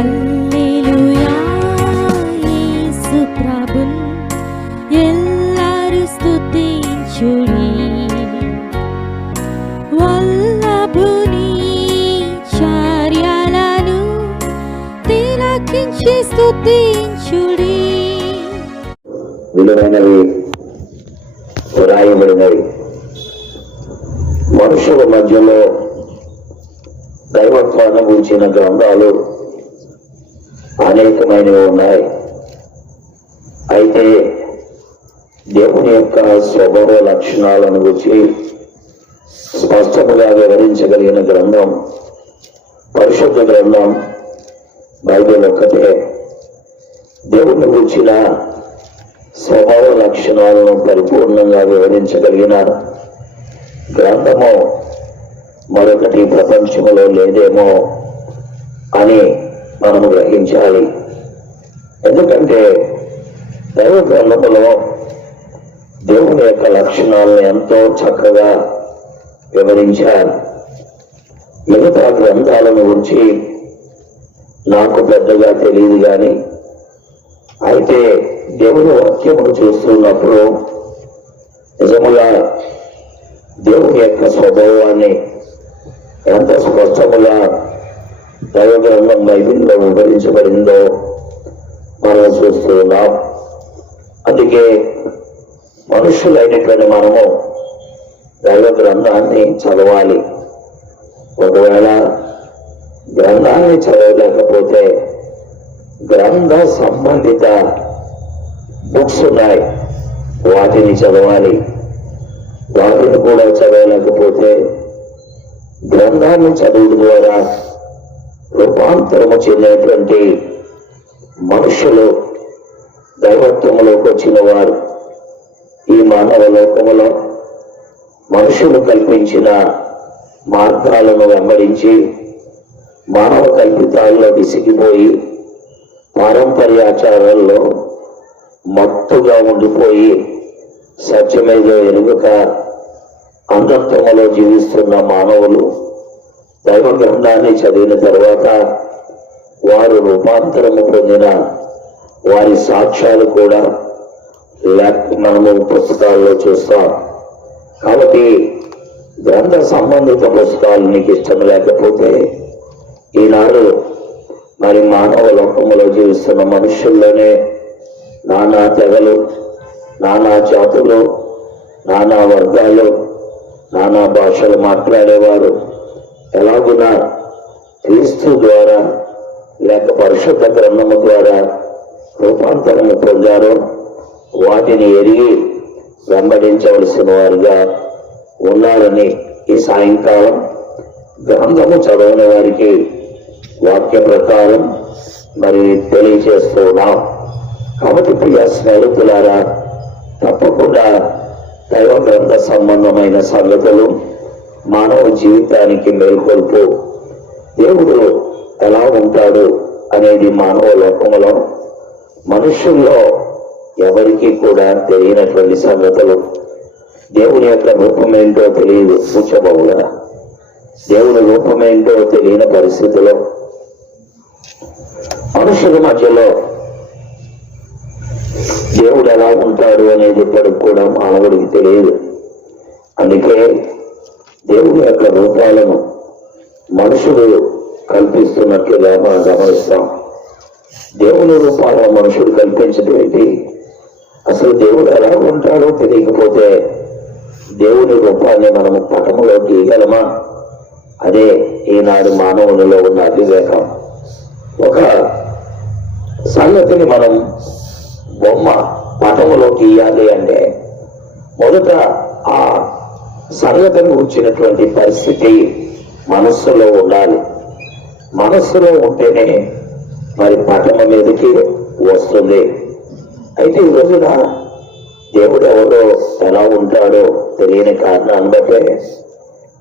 హల్లెలూయా యేసు ప్రభున్ ఎల్లరు స్తుతించుడి. వల్లభుని చర్యలను తిలకించి స్తుతించుడి. విలువైనవి వ్రాయబడినవి. మనుషుల మధ్యలో దైవత్వాన్ని గురించిన గ్రంథాలు అనేకమైనవి ఉన్నాయి. అయితే దేవుని యొక్క స్వభావ లక్షణాలను గురించి స్పష్టముగా వివరించగలిగిన గ్రంథం పరిశుద్ధ గ్రంథం బైబిల్ ఒక్కటే. దేవుని గురించిన స్వభావ లక్షణాలను పరిపూర్ణంగా వివరించగలిగిన గ్రంథము మరొకటి ప్రపంచంలో లేదేమో అని మనము గ్రహించాలి. ఎందుకంటే దైవ గ్రంథములో దేవుని యొక్క లక్షణాలను ఎంతో చక్కగా వివరించారు. మిగతా గ్రంథాలను గురించి నాకు పెద్దగా తెలియదు, కానీ అయితే దేవుని వాక్యమును చూస్తున్నప్పుడు నిజముగా దేవుని యొక్క స్వభావాన్ని ఎంత స్పష్టముగా దైవ గ్రంథం బైబిల్లో వివరించబడిందో మనం చూస్తూ ఉన్నాం. అందుకే మనుషులైనటువంటి మనము దైవ గ్రంథాన్ని చదవాలి. ఒకవేళ గ్రంథాన్ని చదవలేకపోతే గ్రంథ సంబంధిత బుక్స్ ఉన్నాయి, వాటిని చదవాలి. వాటిని కూడా చదవలేకపోతే గ్రంథాన్ని చదువు ద్వారా రూపాంతరము చెందినటువంటి మనుషులు దైవత్వములోకి వచ్చిన వారు ఈ మానవ లోకములో మనుషులు కల్పించిన మార్గాలను వెంబడించి మానవ కల్పితాల్లో విసిగిపోయి పారంపర్యాచారాల్లో మత్తుగా ఉండిపోయి సత్యమేదో ఎరుగక అంధత్వములో జీవిస్తున్న మానవులు దైవ గ్రంథాన్ని చదివిన తర్వాత వారు రూపాంతరము పొందిన వారి సాక్ష్యాలు కూడా మనము పుస్తకాల్లో చూస్తాం. కాబట్టి గ్రంథ సంబంధిత పుస్తకాలు నీకు ఇష్టం లేకపోతే ఈనాడు మరి మానవ లోకములో జీవిస్తున్న మనుషుల్లోనే నానా తెగలు, నానా జాతులు, నానా వర్గాలు, నానా భాషలు మాట్లాడేవారు ఎలాగున్నా క్రీస్తు ద్వారా లేక పరిశుద్ధ గ్రంథము ద్వారా రూపాంతరము పొందారో వాటిని ఎరిగి వెంబడించవలసిన వారుగా ఉన్నారని ఈ సాయంకాలం గ్రంథము చదవని వారికి వాక్య ప్రకారం మరి తెలియజేస్తూ ఉన్నాం. కాబట్టి ప్రియ స్నేహితులారా, తప్పకుండా దైవ గ్రంథ సంబంధమైన సంగతులు మానవ జీవితానికి మేల్కొల్పు, దేవుడు ఎలా ఉంటాడు అనేది మానవ లోకములో మనుషుల్లో ఎవరికి కూడా తెలియనటువంటి సంగతులు. దేవుని యొక్క రూపమేంటో తెలియదు, కూర్చోబోవుగా దేవుని రూపమేంటో తెలియని పరిస్థితిలో మనుషుల మధ్యలో దేవుడు ఎలా ఉంటాడు అనేది ఇప్పటికి కూడా మానవుడికి తెలియదు. అందుకే దేవుని యొక్క రూపాలను మనుషులు కల్పిస్తున్నట్లుగా మనం గమనిస్తాం. దేవుని రూపాలను మనుషుడు కల్పించడం ఏంటి? అసలు దేవుడు ఎలా ఉంటాడో తెలియకపోతే దేవుని రూపాన్ని మనము పటములో గీయగలమా? అదే ఈనాడు మానవునిలో ఉన్న అవివేకం. ఒక సంగతిని మనం బొమ్మ పటములో గీయాలి అంటే మొదట ఆ సంగతిని వచ్చినటువంటి పరిస్థితి మనస్సులో ఉండాలి. మనస్సులో ఉంటేనే మరి పటము మీదకి వస్తుంది. అయితే ఈ రోజున దేవుడు ఎవరో ఎలా ఉంటాడో తెలియని కారణాన్ని బట్టే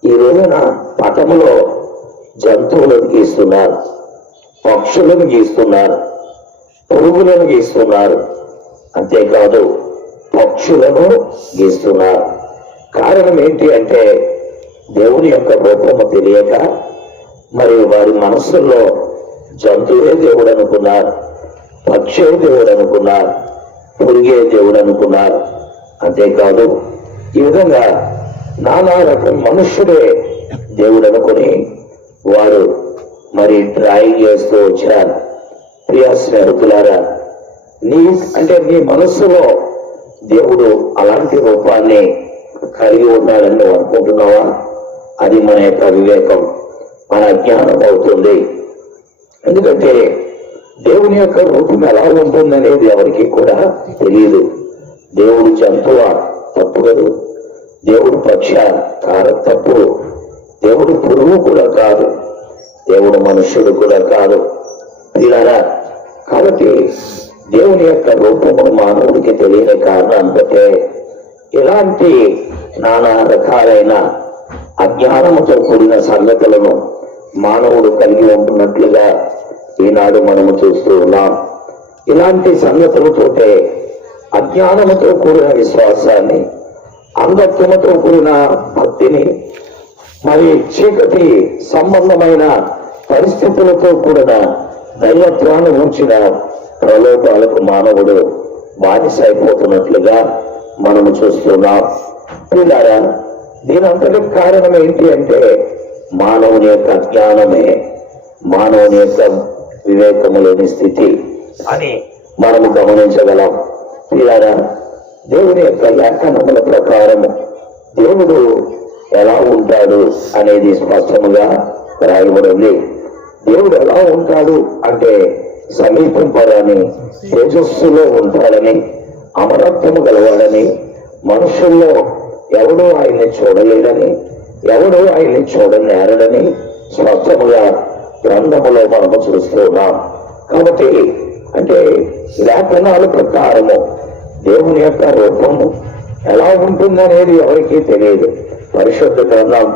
ఈ రోజున పటములో జంతువులను గీస్తున్నారు, పక్షులను గీస్తున్నారు, పురుగులను గీస్తున్నారు, అంతేకాదు పక్షులను గీస్తున్నారు. కారణం ఏంటి అంటే దేవుని యొక్క రూపము తెలియక మరి వారి మనస్సుల్లో జంతువే దేవుడు అనుకున్నారు, పక్షే దేవుడు అనుకున్నారు, పురుగే దేవుడు అనుకున్నారు. అంతేకాదు ఈ విధంగా నానా రకం మనుష్యుడే దేవుడు అనుకుని వారు మరి డ్రాయింగ్ చేస్తూ వచ్చారు. ప్రియ స్నేహితులారా, నీ మనస్సులో దేవుడు అలాంటి రూపాన్ని కలిగి ఉన్నాడని నువ్వు అనుకుంటున్నావా? అది మన యొక్క వివేకం, మన అజ్ఞానం అవుతుంది. ఎందుకంటే దేవుని యొక్క రూపం ఎలా ఉంటుందనేది ఎవరికి కూడా తెలియదు. దేవుడు జంతువ తప్పు కాదు, దేవుడు పక్ష తప్పు, దేవుడు పురుగు కూడా కాదు, దేవుడు మనుష్యుడు కూడా కాదు. పిల్లరా, కాబట్టి దేవుని యొక్క రూపమును మానవుడికి తెలియని కారణాన్ని బట్టే ఇలాంటి నానా రకాలైన అజ్ఞానముతో కూడిన సంగతులను మానవుడు కలిగి ఉంటున్నట్లుగా ఈనాడు మనము చూస్తూ ఉన్నాం. ఇలాంటి సంగతులతోటే అజ్ఞానముతో కూడిన విశ్వాసాన్ని, అంధత్వముతో కూడిన భక్తిని, మరి చీకటి సంబంధమైన పరిస్థితులతో కూడిన దైవత్వాన్ని ఉంచిన ప్రలోభాలకు మానవుడు బానిసైపోతున్నట్లుగా మనము చూస్తున్నాం. పిల్లారా, దీనంతటికి కారణం ఏంటి అంటే మానవుని యొక్క అజ్ఞానమే, మానవుని యొక్క వివేకము లేని స్థితి అని మనము గమనించగలం. పిల్లారా, దేవుని యొక్క లేఖనముల ప్రకారము దేవుడు ఎలా ఉంటాడు అనేది స్పష్టముగా రాయబడింది. దేవుడు ఎలా ఉంటాడు అంటే సమీపింపడని, తేజస్సులో ఉంటాడని, అమరత్వము గలవాడని, మనుషుల్లో ఎవడూ ఆయన్ని చూడలేడని, ఎవడూ ఆయన్ని చూడనేరడని స్పష్టముగా గ్రంథములో మనము చూస్తున్నాం. కాబట్టి అంటే లేఖనాల ప్రకారము దేవుని యొక్క రూపము ఎలా ఉంటుందనేది ఎవరికీ తెలియదు. పరిశుద్ధ గ్రంథం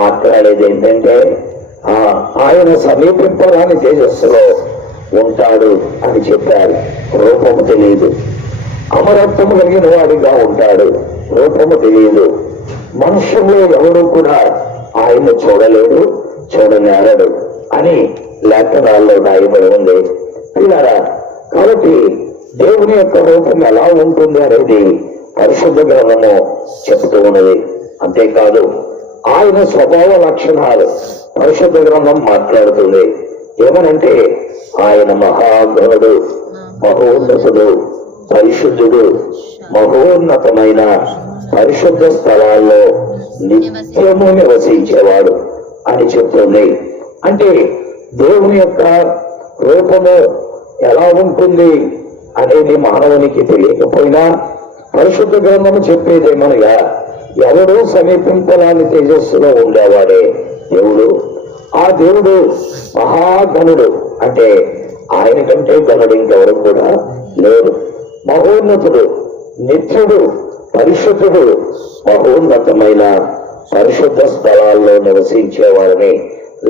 మాట్లాడేది ఏంటంటే ఆయన సమీపింపరాని తేజస్సులో ఉంటాడు అని చెప్పారు. రూపము తెలియదు. అమరత్వము కలిగిన వాడిగా ఉంటాడు, రూపము తెలియదు. మనుషుల్లో ఎవరు కూడా ఆయన చూడలేడు, చూడనేరడు అని లేఖనాల్లో రాయబడి ఉంది. పిల్లరా, కాబట్టి దేవుని యొక్క రూపం ఎలా ఉంటుంది అనేది పరిశుద్ధ గ్రంథము చెబుతూ ఉన్నది. అంతేకాదు ఆయన స్వభావ లక్షణాలు పరిశుద్ధ గ్రంథం మాట్లాడుతుంది. ఏమనంటే ఆయన మహాగణుడు, మహోన్నతుడు, పరిశుద్ధుడు, మహోన్నతమైన పరిశుద్ధ స్థలాల్లో నిత్యము నివసించేవాడు అని చెప్తుంది. అంటే దేవుని యొక్క రూపము ఎలా ఉంటుంది అనేది మానవునికి తెలియకపోయినా పరిశుద్ధ గ్రంథము చెప్పేదేమనగా ఎవడు సమీపింపలాని తేజస్సులో ఉండేవాడే దేవుడు. ఆ దేవుడు మహాగణుడు, అంటే ఆయన కంటే గణుడు ఇంకెవరు కూడా లేరు. మహోన్నతుడు, నిత్యుడు, పరిశుద్ధుడు, మహోన్నతమైన పరిశుద్ధ స్థలాల్లో నివసించేవారని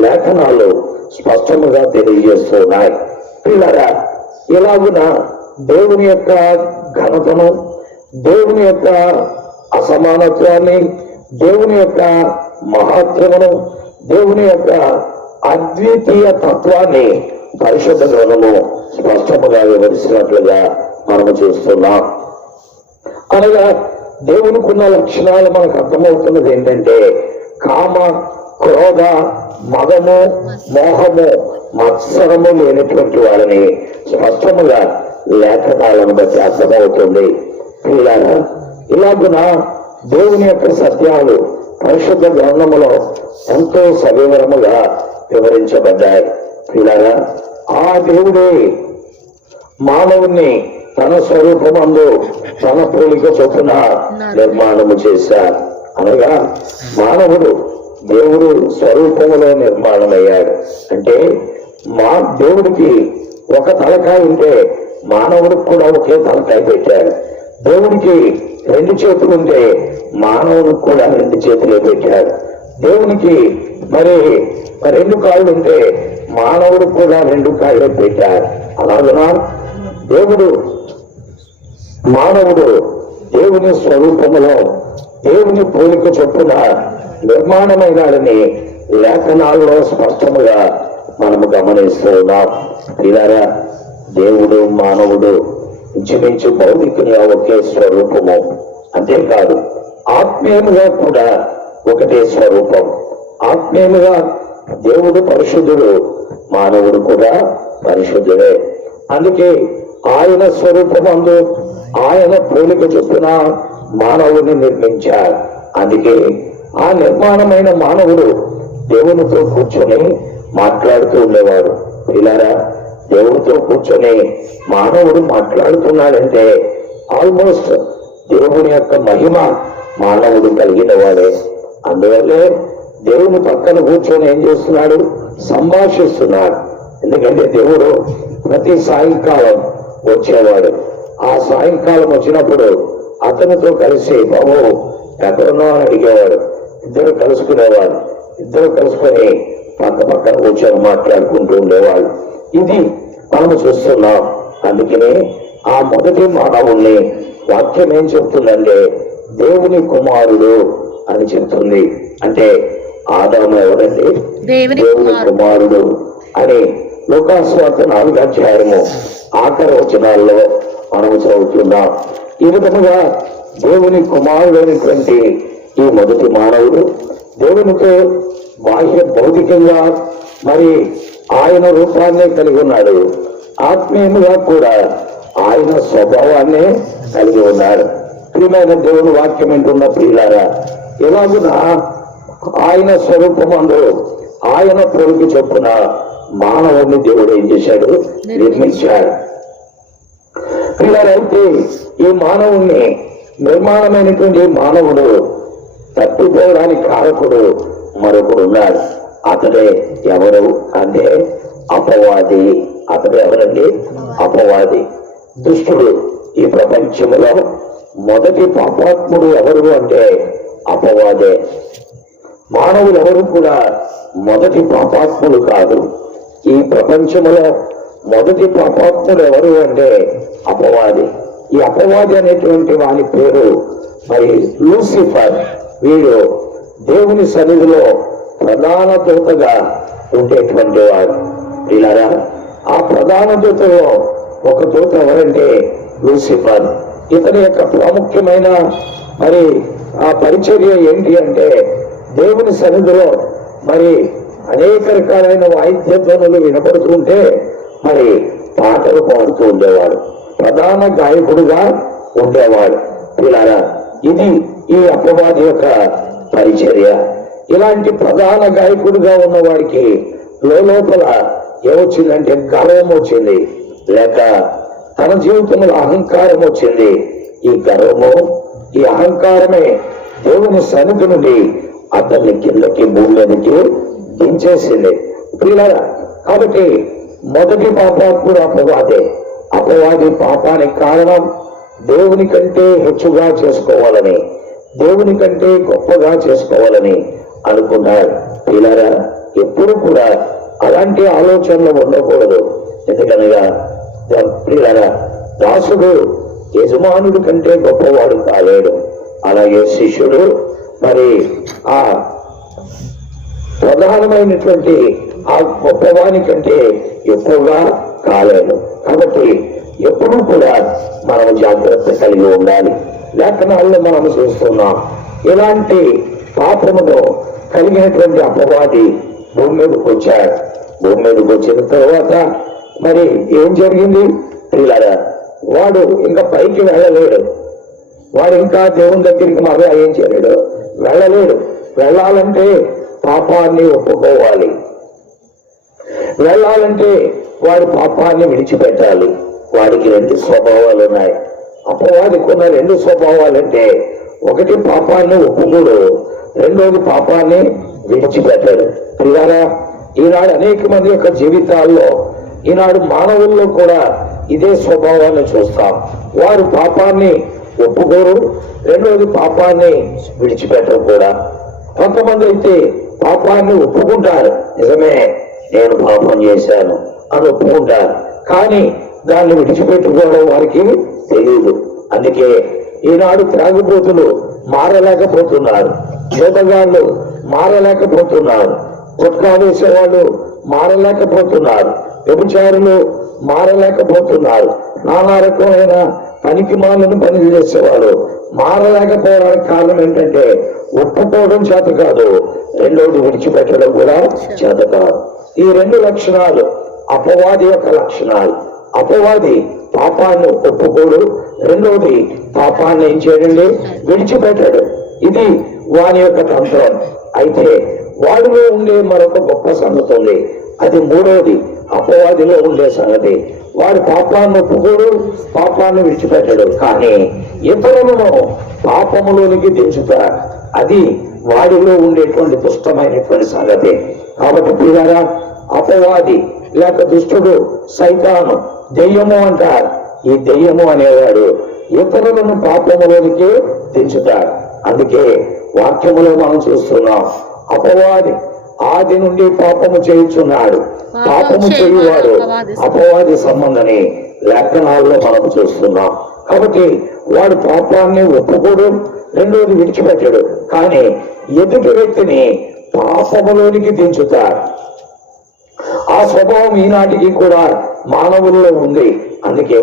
లేఖనాలు స్పష్టముగా తెలియజేస్తున్నాయి. పిల్లరా, ఇలాగున దేవుని యొక్క ఘనతను, దేవుని యొక్క అసమానత్వాన్ని, దేవుని యొక్క మహత్వమును, దేవుని యొక్క అద్వితీయ తత్వాన్ని పరిశుద్ధ గ్రంథము స్పష్టముగా వివరిస్తున్నట్లుగా మనము చూస్తున్నాం. అనగా దేవునికున్న లక్షణాలు మనకు అర్థమవుతున్నది ఏంటంటే కామ, క్రోధ, మదము, మోహము, మత్సరము లేనటువంటి వాళ్ళని స్పష్టముగా లేఖనాలను బట్టి అర్థమవుతుంది. పిల్లరా, ఇలాగున దేవుని యొక్క సత్యాలు పరిశుద్ధ గ్రంథములో ఎంతో సవివరముగా వివరించబడ్డాయి. పిల్లరా, ఆ దేవుడే మానవుణ్ణి తన స్వరూపమందు తన పోలిక చొప్పున నిర్మాణము చేశారు. అనగా మానవుడు దేవుడు స్వరూపములో నిర్మాణమయ్యాడు. అంటే దేవుడికి ఒక తలకాయ ఉంటే మానవుడికి కూడా ఒకే తలకాయ పెట్టాడు. దేవుడికి 2 చేతులు ఉంటే మానవునికి కూడా 2 చేతులే పెట్టాడు. దేవునికి మరి 2 కాళ్ళు ఉంటే మానవుడికి కూడా 2 కాళ్ళే పెట్టాడు. అలాగనా మానవుడు దేవుని స్వరూపములో దేవుని పోలిక చొప్పున నిర్మాణమైనాడని లేఖనాల్లో స్పష్టముగా మనము గమనిస్తూ ఉన్నాం. ఇలారా దేవుడు మానవుడు ఇంచుమించు భౌతికంగా ఒకే స్వరూపము, అంతేకాదు ఆత్మీయముగా కూడా ఒకటే స్వరూపం. ఆత్మీయముగా దేవుడు పరిశుద్ధుడు, మానవుడు కూడా పరిశుద్ధుడే. అందుకే ఆయన స్వరూపమందు ఆయన పోలిక చొప్పున మానవుని నిర్మించారు. అందుకే ఆ నిర్మాణమైన మానవుడు దేవునితో కూర్చొని మాట్లాడుతూ ఉండేవాడు. పిల్లరా, దేవునితో కూర్చొని మానవుడు మాట్లాడుతున్నాడంటే ఆల్మోస్ట్ దేవుని యొక్క మహిమ మానవుడు కలిగిన వాడే. అందువల్లే దేవుని పక్కన కూర్చొని ఏం చేస్తున్నాడు? సంభాషిస్తున్నాడు. ఎందుకంటే దేవుడు ప్రతి సాయంకాలం వచ్చేవాడు. ఆ సాయంకాలం వచ్చినప్పుడు అతనితో కలిసి బాబు ఎక్కడున్నా అని అడిగేవాడు. ఇద్దరు కలుసుకునేవాడు. ఇద్దరు కలుసుకొని పక్క పక్కన కూర్చొని మాట్లాడుకుంటూ ఉండేవాళ్ళు. ఇది మనము చూస్తున్నాం. అందుకనే ఆ మొదటి మానవుణ్ణి వాక్యం ఏం చెప్తుందంటే దేవుని కుమారుడు అని చెప్తుంది. అంటే ఆదాము ఎవరండి? దేవుని కుమారుడు అని లోకాసువార్త 4వ అధ్యాయము ఆఖరి వచనాల్లో మనము చదువుతున్నాం. ఈ విధముగా దేవుని కుమారుడైనటువంటి ఈ మొదటి మానవుడు దేవునితో బాహ్య భౌతికంగా మరి ఆయన రూపాన్నే కలిగి ఉన్నాడు. ఆత్మీయంగా కూడా ఆయన స్వభావాన్నే కలిగి ఉన్నాడు. ప్రియమైన దేవుని వాక్యం వింటున్న ప్రియులారా, ఎలాగున ఆయన స్వరూపమందు ఆయన పోలిక చొప్పున మానవుడిని దేవుడు ఏం చేశాడు? నిర్మించాడు. ప్రియులారైతే ఈ మానవుణ్ణి నిర్మాణమైనటువంటి మానవుడు తప్పిపోవడానికి కారకుడు మరొకడు ఉన్నాడు. అతడే ఎవరు అంటే అపవాది. అతడు ఎవరండి? అపవాది, దుష్టుడు. ఈ ప్రపంచంలో మొదటి పాపాత్ముడు ఎవరు అంటే అపవాదే. మానవులు ఎవరు కూడా మొదటి పాపాత్ములు కాదు. ఈ ప్రపంచంలో మొదటి పాపాత్ముడు ఎవరు అంటే అపవాది. ఈ అపవాది అనేటువంటి వాని పేరు మరి లూసిఫర్. వీడు దేవుని సన్నిధిలో ప్రధాన దూతగా ఉండేటువంటి వాడు. ఇలారా ఆ ప్రధాన దూతలో ఒక దూత ఎవరంటే లూసిఫర్. ఇతని యొక్క ప్రాముఖ్యమైన మరి ఆ పరిచర్య ఏంటి అంటే దేవుని సన్నిధిలో మరి అనేక రకాలైన వాయిద్య ధ్వనులు వినపడుతుంటే మరి పాటలు పాడుతూ ఉండేవాడు. ప్రధాన గాయకుడుగా ఉండేవాడు. పిల్లారా, ఇది ఈ అపవాది యొక్క పరిచర్య. ఇలాంటి ప్రధాన గాయకుడిగా ఉన్నవాడికి లోపల ఏమొచ్చిందంటే గర్వం వచ్చింది, లేక తన జీవితంలో అహంకారం వచ్చింది. ఈ గర్వము, ఈ అహంకారమే దేవుని సన్నిధి నుండి అతన్ని కిందకి భూమి మీదకి దించేసింది. పిల్లరా, కాబట్టి మొదటి పాపాత్ముడు అపవాదే. అపవాది పాపానికి కారణం దేవుని కంటే హెచ్చుగా చేసుకోవాలని, దేవుని కంటే గొప్పగా చేసుకోవాలని అనుకున్నాడు. పిల్లరా, ఎప్పుడు కూడా అలాంటి ఆలోచనలు ఉండకూడదు. ఎందుకనగా పిల్లరా, దాసుడు యజమానుడి కంటే గొప్పవాడు కాలేడు. అలాగే శిష్యుడు మరి ఆ ప్రధానమైనటువంటి ఆ గొప్పవాని కంటే ఎక్కువగా కాలేడు. కాబట్టి ఎప్పుడూ కూడా మనం జాగ్రత్త కలిగి ఉండాలి. లేఖనాల్లో మనం చూస్తున్నాం, ఇలాంటి పాపమును కలిగినటువంటి అపవాది భూమి మీదకి వచ్చాడు. భూమి మీదకి వచ్చిన తర్వాత మరి ఏం జరిగింది? పిల్లరా, వాడు ఇంకా పైకి వెళ్ళలేడు. వాడు ఇంకా దేవుని దగ్గరికి మరలా ఏం చేయలేడు, వెళ్ళలేడు. వెళ్ళాలంటే పాపాన్ని ఒప్పుకోవాలి. వెళ్ళాలంటే వాడి పాపాన్ని విడిచిపెట్టాలి. వాడికి 2 స్వభావాలు ఉన్నాయి. అపవాదికి ఉన్న 2 స్వభావాలంటే ఒకటి పాపాన్ని ఒప్పుకోడు, రెండోది పాపాన్ని విడిచిపెట్టాడు. పిల్లారా, ఈనాడు అనేక మంది యొక్క జీవితాల్లో, ఈనాడు మానవుల్లో కూడా ఇదే స్వభావాన్ని చూస్తాం. వారు పాపాన్ని ఒప్పుకోరు, రెండోది పాపాన్ని విడిచిపెట్టరు కూడా. కొంతమంది అయితే పాపాన్ని ఒప్పుకుంటారు, నిజమే నేను పాపం చేశాను అని ఒప్పుకుంటారు, కానీ దాన్ని విడిచిపెట్టుకోవడం వారికి తెలియదు. అందుకే ఈనాడు త్రాగుబోతులు మారలేకపోతున్నారు, జోదగాళ్ళు మారలేకపోతున్నారు, గుట్కా వేసేవాళ్ళు మారలేకపోతున్నారు, వ్యభిచారులు మారలేకపోతున్నారు, నానా రకమైన పనికి మాలను పనులు చేసేవారు మారలేకపోవడానికి కారణం ఏంటంటే ఒప్పుకోవడం చేత కాదు, రెండోది విడిచిపెట్టడం కూడా చేత కాదు. ఈ రెండు లక్షణాలు అపవాది యొక్క లక్షణాలు. అపవాది పాపాన్ని ఒప్పుకోడు, రెండోది పాపాన్ని ఏం చేయడండి, విడిచిపెట్టాడు. ఇది వాని యొక్క తంత్రం. అయితే వాడిలో ఉండే మరొక గొప్ప సంగతి ఉంది, అది మూడవది అపవాదిలో ఉండే సంగతి. వాడు పాపాన్ని ఒప్పుకోడు, పాపాన్ని విడిచిపెట్టాడు, కానీ ఇతరులను పాపములోనికి దించుతారు. అది వాడిలో ఉండేటువంటి దుష్టమైనటువంటి సంగతి. కాబట్టి పిల్లరా, అపవాది లేక దుష్టుడు, సైతాను, దెయ్యము అంటారు. ఈ దెయ్యము అనేవాడు ఇతరులను పాపములోనికి దించుతాడు. అందుకే వాక్యములో మనం చూస్తున్నాం, అపవాది ఆది నుండి పాపము చేయుచున్నాడు, పాపము చేయువాడు అపవాది సంబంధని లేఖనాల్లో మనం చూస్తున్నాం. కాబట్టి వాడు పాపాన్ని ఒప్పుకోడు, రెండోది విడిచిపెట్టాడు, కానీ ఎదుటి వ్యక్తిని పాపములోనికి దించుతాడు. ఆ స్వభావం ఈనాటికి కూడా మానవుల్లో ఉంది. అందుకే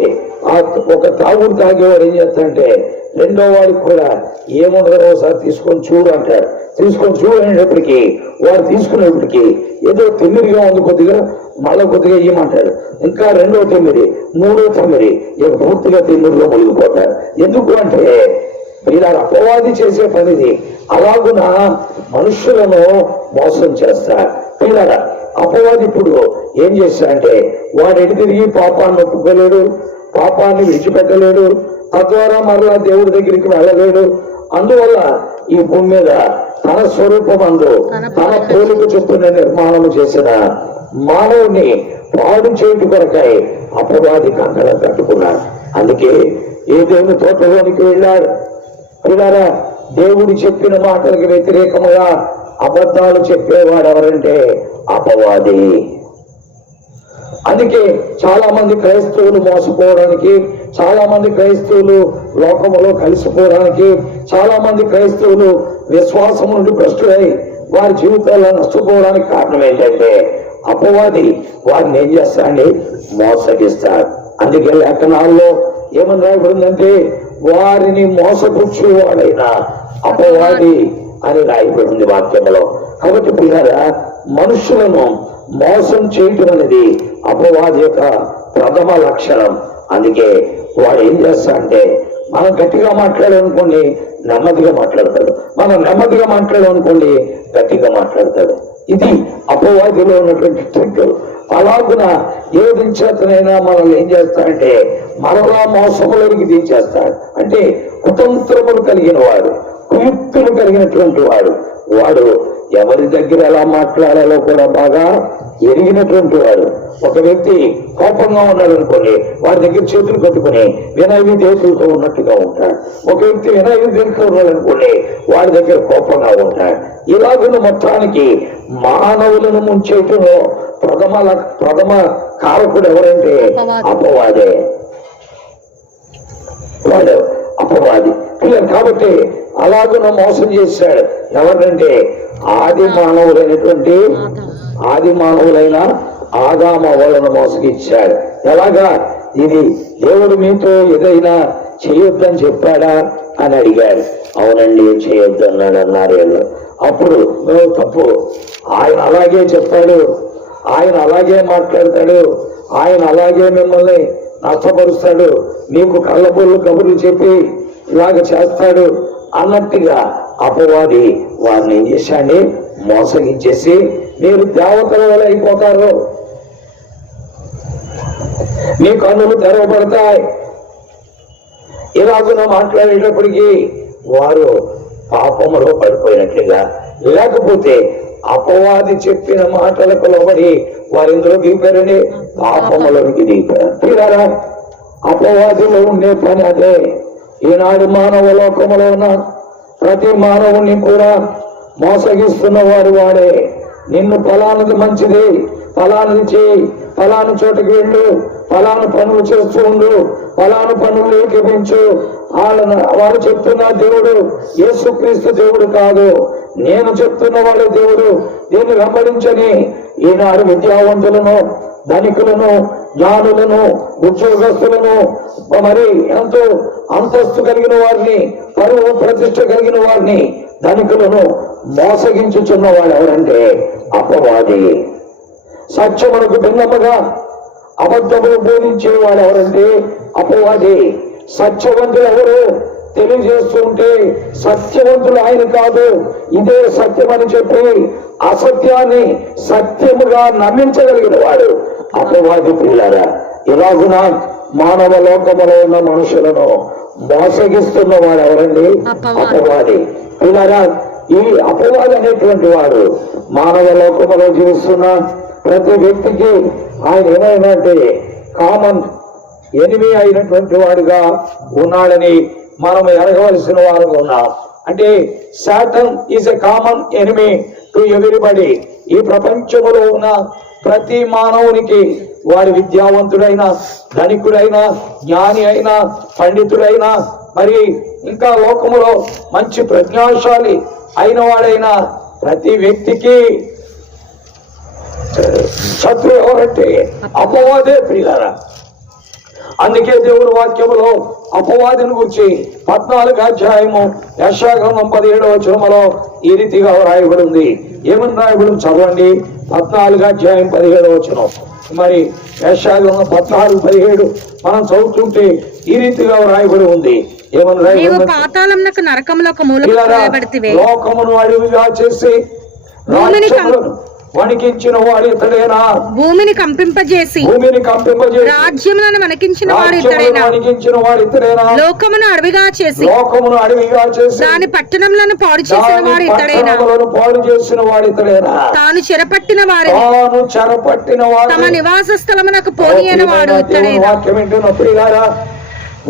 ఒక తాగుడు తాగేవాడు ఏం చేస్తాడంటే రెండో వాడికి కూడా ఏముండదో ఒకసారి తీసుకొని చూడు అంటాడు. తీసుకొని చూడేటప్పటికీ వాడు తీసుకునేప్పటికీ ఏదో తిమ్మిరిగా ఉంది, కొద్దిగా మళ్ళీ కొద్దిగా ఇయ్యమంటాడు, ఇంకా రెండో తిమ్మిరి, మూడో తిమ్మిరి, ఇక పూర్తిగా తిమ్మిరిలో మునిగిపోతాడు. ఎందుకు అంటే ఇలా అపవాది చేసే పనిది. అలాగున మనుషులను మోసం చేస్తారు. పిల్లరా, అపవాది ఇప్పుడు ఏం చేస్తాడంటే వాడు ఎటు తిరిగి పాపాన్ని ఒప్పుకోలేడు, పాపాన్ని విడిచిపెట్టలేడు, తద్వారా మరలా దేవుడి దగ్గరికి వెళ్ళలేడు. అందువల్ల ఈ భూమి మీద తన స్వరూపమందు తన పోలిక చొప్పున నిర్మాణం చేసిన మానవుని పాడు చేయటి కొరకై అపవాది కంకణం కట్టుకున్నాడు. అందుకే ఏ దేవుని తోటలోనికి వెళ్ళాడు. పిల్లరా, దేవుడు చెప్పిన మాటలకు వ్యతిరేకముగా అబద్ధాలు చెప్పేవాడు ఎవరంటే అపవాది. అందుకే చాలా మంది క్రైస్తవులు మోసపోవడానికి, చాలా మంది క్రైస్తవులు లోకములో కలిసిపోవడానికి, చాలా మంది క్రైస్తవులు విశ్వాసం నుండి భ్రష్టులై వారి జీవితాల్లో నష్టపోవడానికి కారణం ఏంటంటే అపవాది వారిని ఏం చేస్తాడండి, మోసగిస్తాడు. అందుకే లేఖనాల్లో ఏమని రాయబడిందంటే వారిని మోసపుచ్చేవాడైనా అపవాది అని రాయబడింది వాక్యంలో. కాబట్టి పిల్లరా, మనుషులను మోసం చేయటం అనేది అపవాది యొక్క ప్రథమ లక్షణం. అందుకే వాడు ఏం చేస్తాడంటే మనం గట్టిగా మాట్లాడాలనుకోండి నెమ్మదిగా మాట్లాడతాడు, మనం నెమ్మదిగా మాట్లాడాలనుకోండి గట్టిగా మాట్లాడతాడు. ఇది అపవాదిలో ఉన్నటువంటి ట్రిక్. అలాగున ఏ దించేతనైనా మనల్ని ఏం చేస్తాడంటే మరలా మోసములోనికి దించేస్తాడు. అంటే కుతంత్రములు కలిగిన వాడు, కుయుక్తులు కలిగినటువంటి వాడు ఎవరి దగ్గర ఎలా మాట్లాడాలో కూడా బాగా ఎరిగినటువంటి వాడు. ఒక వ్యక్తి కోపంగా ఉన్నాడు అనుకోండి, వాడి దగ్గర చేతులు కట్టుకుని వినయవిధేయులతో ఉన్నట్టుగా ఉంటాడు. ఒక వ్యక్తి వినయవిధేయులతో ఉన్నాడనుకోండి, వాడి దగ్గర కోపంగా ఉంటాడు. ఇలాగున్న మొత్తానికి మానవులను ముంచేయటంలో ప్రథమ కారకుడు ఎవరంటే అపవాదే. వాడు అపవాది. కాబట్టి అలాగున మోసం చేశాడు. ఎవరంటే ఆది మానవులైన ఆదాము వాళ్ళను మోసగిచ్చాడు. ఎలాగా? ఇది దేవుడు మీతో ఏదైనా చేయొద్దని చెప్పాడా అని అడిగాడు. అవునండి, చేయొద్దు అన్నారు వీళ్ళు. అప్పుడు తప్పు, ఆయన అలాగే చెప్పాడు, ఆయన అలాగే మాట్లాడతాడు, ఆయన అలాగే మిమ్మల్ని నష్టపరుస్తాడు, మీకు కళ్ళబొల్లు కబుర్లు చెప్పి ఇలాగ చేస్తాడు అన్నట్టుగా అపవాది వారిని ఏం చేశాడు, మోసగించేసి మీరు దేవతల వల్ల అయిపోతారు, మీ కన్నులు తెరవబడతాయి ఇలాగున మాట్లాడేటప్పటికీ వారు పాపములో పడిపోయినట్లుగా, లేకపోతే అపవాది చెప్పిన మాటలకు లోబడి వారు ఎందులో దిగిపోయారని పాపములోనికి దిగిపోయారు. తీరారా, అపవాదిలో ఉండే పని అదే. ఈనాడు మానవ లోకములో ఉన్న ప్రతి మానవుని కూడా మోసగిస్తున్న వాడే. నిన్ను ఫలానది మంచిది, ఫలానది చేయి, ఫలాను చోటకి వెళ్ళు, ఫలాను పనులు చేస్తూ ఉండు, ఫలాను పనులు ఏకీపించు. వాళ్ళు చెప్తున్న దేవుడు యేసుక్రీస్తు దేవుడు కాదు, నేను చెప్తున్న వాడే దేవుడు, దీన్ని వెంబడించని ఈనాడు విద్యావంతులను, ధనికులను, జ్ఞానులను, ఉద్యోగస్తులను, మరి ఎంతో అంతస్తు కలిగిన వారిని, పరువు ప్రతిష్ట కలిగిన వారిని, ధనికులను మోసగించుచున్న వాడు ఎవరంటే అపవాది. సత్యమునకు భిన్నముగా అబద్ధములు బోధించేవాడు ఎవరంటే అపవాది. సత్యవంతులు ఎవరు తెలియజేస్తూ ఉంటే సత్యవంతులు ఆయన కాదు, ఇదే సత్యమని చెప్పి అసత్యాన్ని సత్యముగా నమ్మించగలిగిన వాడు అపవాది. పిల్లరా, ఇలాగున మానవ లోకములో ఉన్న మనుషులను మోసగిస్తున్న వాడు ఎవరండి అపవాది. పిల్లరా, ఈ అపవాది అనేటువంటి వాడు మానవ లోకములో జీవిస్తున్న ప్రతి వ్యక్తికి ఆయన ఏమైనా కామన్ ఎనిమి అయినటువంటి వాడుగా ఉన్నాడని మనం ఎరగవలసిన వారుగా ఉన్నాం. అంటే Satan is a common enemy to everybody. ఈ ప్రపంచంలో ఉన్న ప్రతి మానవునికి, వారి విద్యావంతుడైనా, ధనికుడైనా, జ్ఞాని అయినా, పండితుడైనా, మరి ఇంకా లోకములో మంచి ప్రజ్ఞాశాలి అయిన వాడైనా ప్రతి వ్యక్తికి శత్రువు ఎవరంటే అపవాదే. ప్రియులారా, అందుకే దేవుని వాక్యములో అపవాదిని గురించి 14వ అధ్యాయము యెషయా-గ్రంథం 17వ వచనములో ఈ రీతిగా రాయబడి ఉంది. ఏమని రాయబడి చదవండి. 14వ అధ్యాయం 17వ వచనం. మరి యెషయా-గ్రంథం 14:17 మనం చదువుతుంటే ఈ రీతిగా రాయబడి ఉంది. ఏమని రాయబడి, లోకమును అడవిగా చేసి వణికించిన వాడు ఇతడేనా, భూమిని కంపింపజేసి రాజ్యములను వణికించిన వాడు ఇతడేనా, లోకమును అడవిగా చేసి దాని పట్టణములను పాడు చేసిన వాడు ఇతడేనా, తాను చెరపట్టిన వారిని తమ నివాస స్థలమునకు పోనీయని వాడు ఇతడేనా. వాక్యం వింటున్నప్పుడు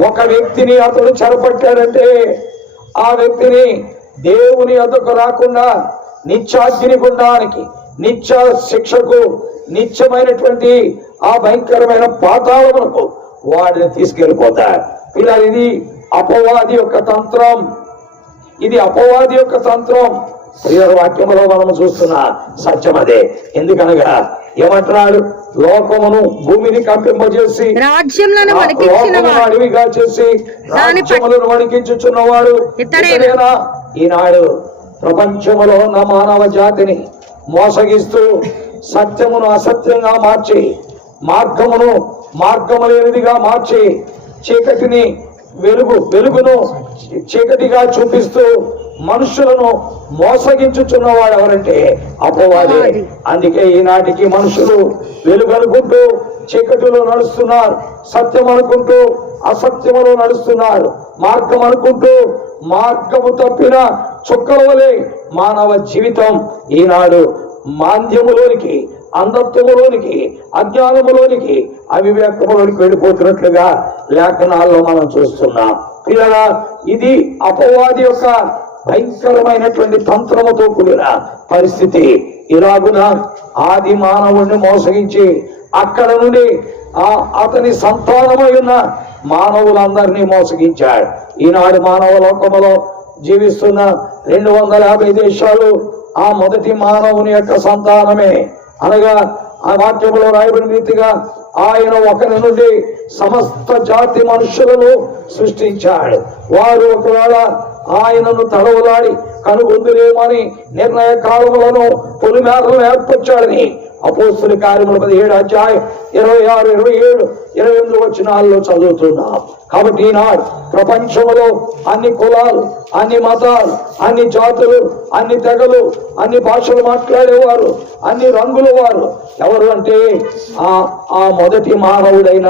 ఒక వ్యక్తిని అతడు చెరపట్టాడంటే ఆ వ్యక్తిని దేవుని వద్దకు రాకుండా నిత్యాగ్ని గుండానికి, నిత్య శిక్షకు, నిత్యమైనటువంటి ఆ భయంకరమైన పాతాళమునకు వాడిని తీసుకెళ్ళిపోతారు. ఇలా ఇది అపవాది యొక్క తంత్రం. ఇది అపవాది యొక్క తంత్రం. వాక్యములో మనం చూస్తున్న సత్యం అదే. ఎందుకనగా ఏమంటున్నాడు, లోకమును భూమిని కంపింపజేసి రాజ్యములను అడవిగా చేసి రాజ్యములను వణికించుచున్నవాడు ఇతడేనా. ఈనాడు ప్రపంచములో ఉన్న మానవ జాతిని మోసగిస్తూ సత్యమును అసత్యంగా మార్చి, మార్గము లేనిదిగా మార్చి, చీకటిని వెలుగును చీకటిగా చూపిస్తూ మనుషులను మోసగించుచున్నవాడు ఎవరంటే అపవాది. అందుకే ఈనాటికి మనుషులు వెలుగు అనుకుంటూ చీకటిలో నడుస్తున్నారు, సత్యం అనుకుంటూ అసత్యములో నడుస్తున్నారు, మార్గం అనుకుంటూ మార్గము తప్పిన చుక్కల వలె మానవ జీవితం ఈనాడు మాంద్యములోనికి, అంధత్వములోనికి, అజ్ఞానములోనికి, అవివేకములోనికి వెళ్ళిపోతున్నట్లుగా లేఖనాల్లో మనం చూస్తున్నాం. పిల్లలా, ఇది అపవాది యొక్క భయంకరమైనటువంటి తంత్రముతో కూడిన పరిస్థితి. ఇలాగున ఆది మానవుడిని మోసగించి అక్కడ నుండి అతని సంతానమై ఉన్న మానవులందరినీ మోసగించాడు. ఈనాడు మానవ లోకములో జీవిస్తున్న 250 దేశాలు ఆ మొదటి మానవుని యొక్క సంతానమే. అనగా ఆ వాక్యములో రాయబడిన రీతిగా ఆయన ఒకరి నుండి సమస్త జాతి మనుషులను సృష్టించాడు. వారు ఒకవేళ ఆయనను తడవలాడి కనుగొందులేమని నిర్ణయ కాలములను పొలిమేరలను ఏర్పరిచాడని అపోస్తుల కార్యములు 17వ అధ్యాయం 26, 27, 28 వచనాల్లో చదువుతున్నాం. కాబట్టి ఈనాడు ప్రపంచంలో అన్ని కులాలు, అన్ని మతాలు, అన్ని జాతులు, అన్ని తెగలు, అన్ని భాషలు మాట్లాడేవారు, అన్ని రంగుల వారు ఎవరు అంటే ఆ మొదటి మానవుడైన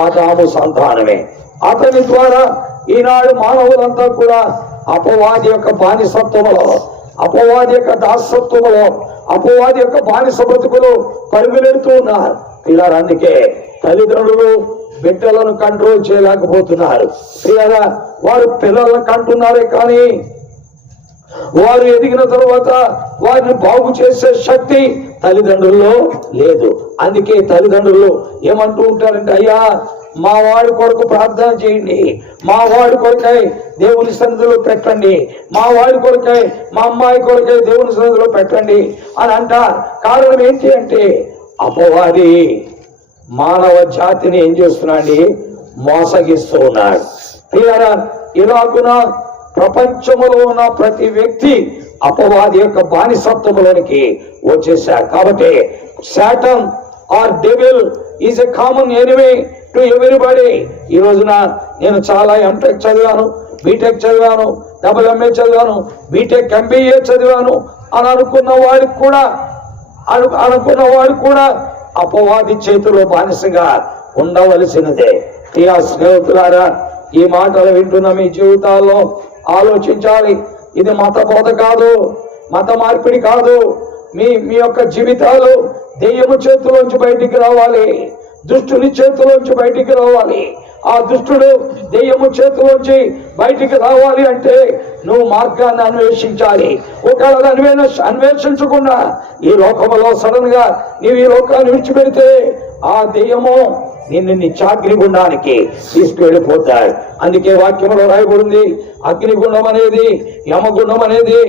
ఆదాము సంతానమే. అతని ద్వారా ఈనాడు మానవులంతా కూడా అపవాది యొక్క బానిసత్వములో, అపవాది యొక్క దాసత్వములో, అపవాది యొక్క బానిస బ్రతుకులు పరుగులెడుతూ ఉన్నారు. పిల్లలు, అందుకే తల్లిదండ్రులు బిడ్డలను కంట్రోల్ చేయలేకపోతున్నారు. పిల్లగా వారు పిల్లలను కంటున్నారే కానీ వారు ఎదిగిన తరువాత వారిని బాగు చేసే శక్తి తల్లిదండ్రుల్లో లేదు. అందుకే తల్లిదండ్రులు ఏమంటూ ఉంటారంటే, అయ్యా మా వాడి కొరకు ప్రార్థన చేయండి, మా వాడి కొరకై దేవుని సన్నిధిలో పెట్టండి, మా వాడి కొరకై మా అమ్మాయి కొరకై దేవుని సన్నిధిలో పెట్టండి అని అంట. కారణం ఏంటి అంటే అపవాది మానవ జాతిని ఏం చేస్తున్నాడు? మోసగిస్తూ ఉన్నాడు. ఇలాగున ప్రపంచంలో ఉన్న ప్రతి వ్యక్తి అపవాది యొక్క బానిసత్వంలోనికి వచ్చేసాడు. కాబట్టి Satan or devil is a common enemy to everybody. ఈ రోజున నేను చాలా ఎంటెక్ చదివాను, బీటెక్ చదివాను, డబుల్ఎంఏ చదివాను, బీటెక్ ఎంబీఏ చదివాను అని అనుకున్న వాడు కూడా అపవాది చేతిలో బానిసగా ఉండవలసినదే. ప్రియా స్నేహితులారా, ఈ మాటలు వింటున్న మీ జీవితాల్లో ఆలోచించాలి. ఇది మత బోధ కాదు, మత మార్పిడి కాదు. మీ యొక్క జీవితాలు దెయ్యము చేతిలోంచి బయటికి రావాలి, దుష్టుని చేతిలోంచి బయటికి రావాలి. ఆ దుష్టుడు దెయ్యము చేతిలోంచి బయటికి రావాలి అంటే నువ్వు మార్గాన్ని అన్వేషించాలి. ఒకవేళ అన్వేషించకుండా ఈ లోకంలో సడన్ గా నీవు ఈ లోకాన్ని విడిచిపెడితే ఆ దెయ్యము నిన్ను నిత్యాగ్నిగుండానికి తీసుకువెళ్ళిపోతాడు. అందుకే వాక్యంలో రాయబడింది, అగ్నిగుండం అనేది, యమగుండం అనేది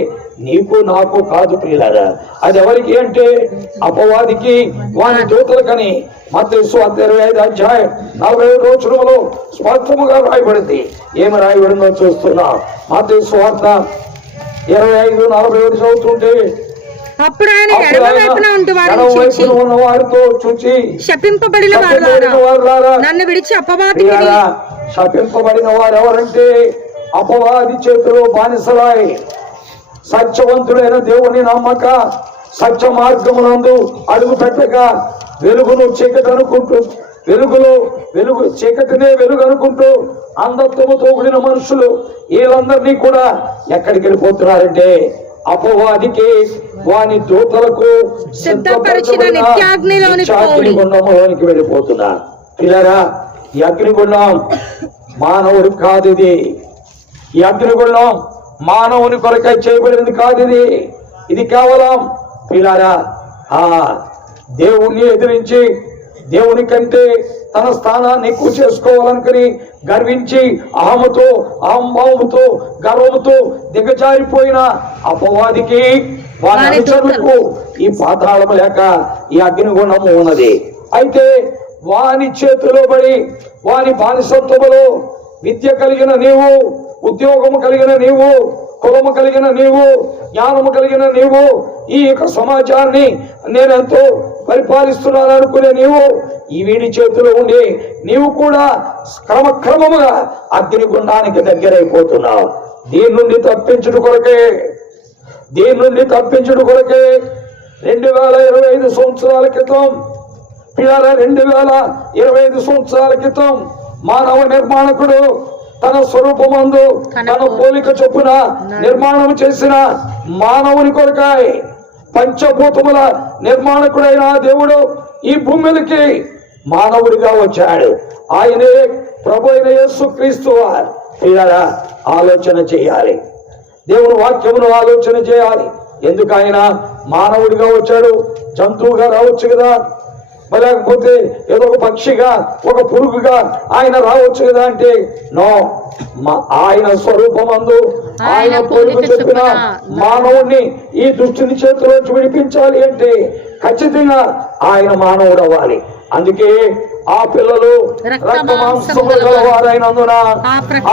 నీకు నాకు కాదు ప్రియులారా. అది ఎవరికి అంటే అపవాదికి, వాని దూతలకని. మత్తయి సువార్త 25:47 స్పష్టముగా రాయబడింది. ఏమి రాయబడిందో చూస్తున్నాం. మత్తయి సువార్త 25:47 చదువుతుంటే, అప్పుడు ఆయన ఎడమ వైపున ఉంటూ వారితో చూచి శపింపబడిన వారులారా, నన్ను విడిచి అపవాది. శపింపబడిన వారు ఎవరంటే అపవాది చేతిలో బానిసలాయి సత్యవంతుడైన దేవుని నమ్మక సత్య మార్గమునందు అడుగు పెట్టక వెలుగును చీకటి అనుకుంటూ వెలుగు చీకటినే వెలుగు అనుకుంటూ అంధత్వముతో కూడిన మనుషులు వీళ్ళందరినీ కూడా ఎక్కడికి వెళ్ళిపోతున్నారంటే అపవాదికి, వాని దూతలకు సిద్ధపరిచిన అగ్నిగుండంలోనికి వెళ్ళిపోతున్నారు. పిల్లరా, ఈ అగ్నిగుండం మానవుడికి కాదు. ఈ అగ్నిగుండం మానవుని కొరకై చేయబడింది కాదు. ఇది కేవలం పిల్లరా దేవుణ్ణి ఎదిరించి దేవుని కంటే తన స్థానాన్ని ఎక్కువ చేసుకోవాలనుకుని గర్వించి అహంభావముతో గర్వముతో దిగజారిపోయిన అపవాదికి, వారి అనుచరులకు ఈ పాతాళము లేక ఈ అగ్నిగుండము ఉన్నది. అయితే వాని చేతిలో పడి వాని బానిసత్వములో విద్య కలిగిన నీవు, ఉద్యోగము కలిగిన నీవు, కులము కలిగిన నీవు, జ్ఞానము కలిగిన నీవు, ఈ యొక్క సమాజాన్ని నేనెంతో పరిపాలిస్తున్నాను అనుకునే నీవు ఈ వీడి చేతిలో ఉండి నీవు కూడా క్రమక్రమముగా అగ్నిగుండానికి దగ్గరైపోతున్నావు. దీని నుండి తప్పించుట కొరకే 2025 సంవత్సరాల క్రితం, 2025 సంవత్సరాల క్రితం మానవ నిర్మాణకుడు తన స్వరూపమందు తన పోలిక చొప్పున నిర్మాణం చేసిన మానవుని కొరకాయ పంచభూతముల నిర్మాణకుడైన దేవుడు ఈ భూమికి మానవుడిగా వచ్చాడు. ఆయనే ప్రభు అయిన యేసుక్రీస్తు. పిల్లరా, ఆలోచన చేయాలి, దేవుని వాక్యమును ఆలోచన చేయాలి. ఎందుకు ఆయన మానవుడిగా వచ్చాడు? జంతువుగా రావచ్చు కదా, లేకపోతే ఏదో ఒక పక్షిగా, ఒక పురుగుగా ఆయన రావచ్చు కదా అంటే నో. ఆయన స్వరూపమందు ఆయన పోలిక చెప్పిన మానవుణ్ణి ఈ దుష్టుని చేతిలోంచి విడిపించాలి అంటే ఖచ్చితంగా ఆయన మానవుడు అవ్వాలి. అందుకే ఆ పిల్లలు రక్తమాంసములు గలవారైనందున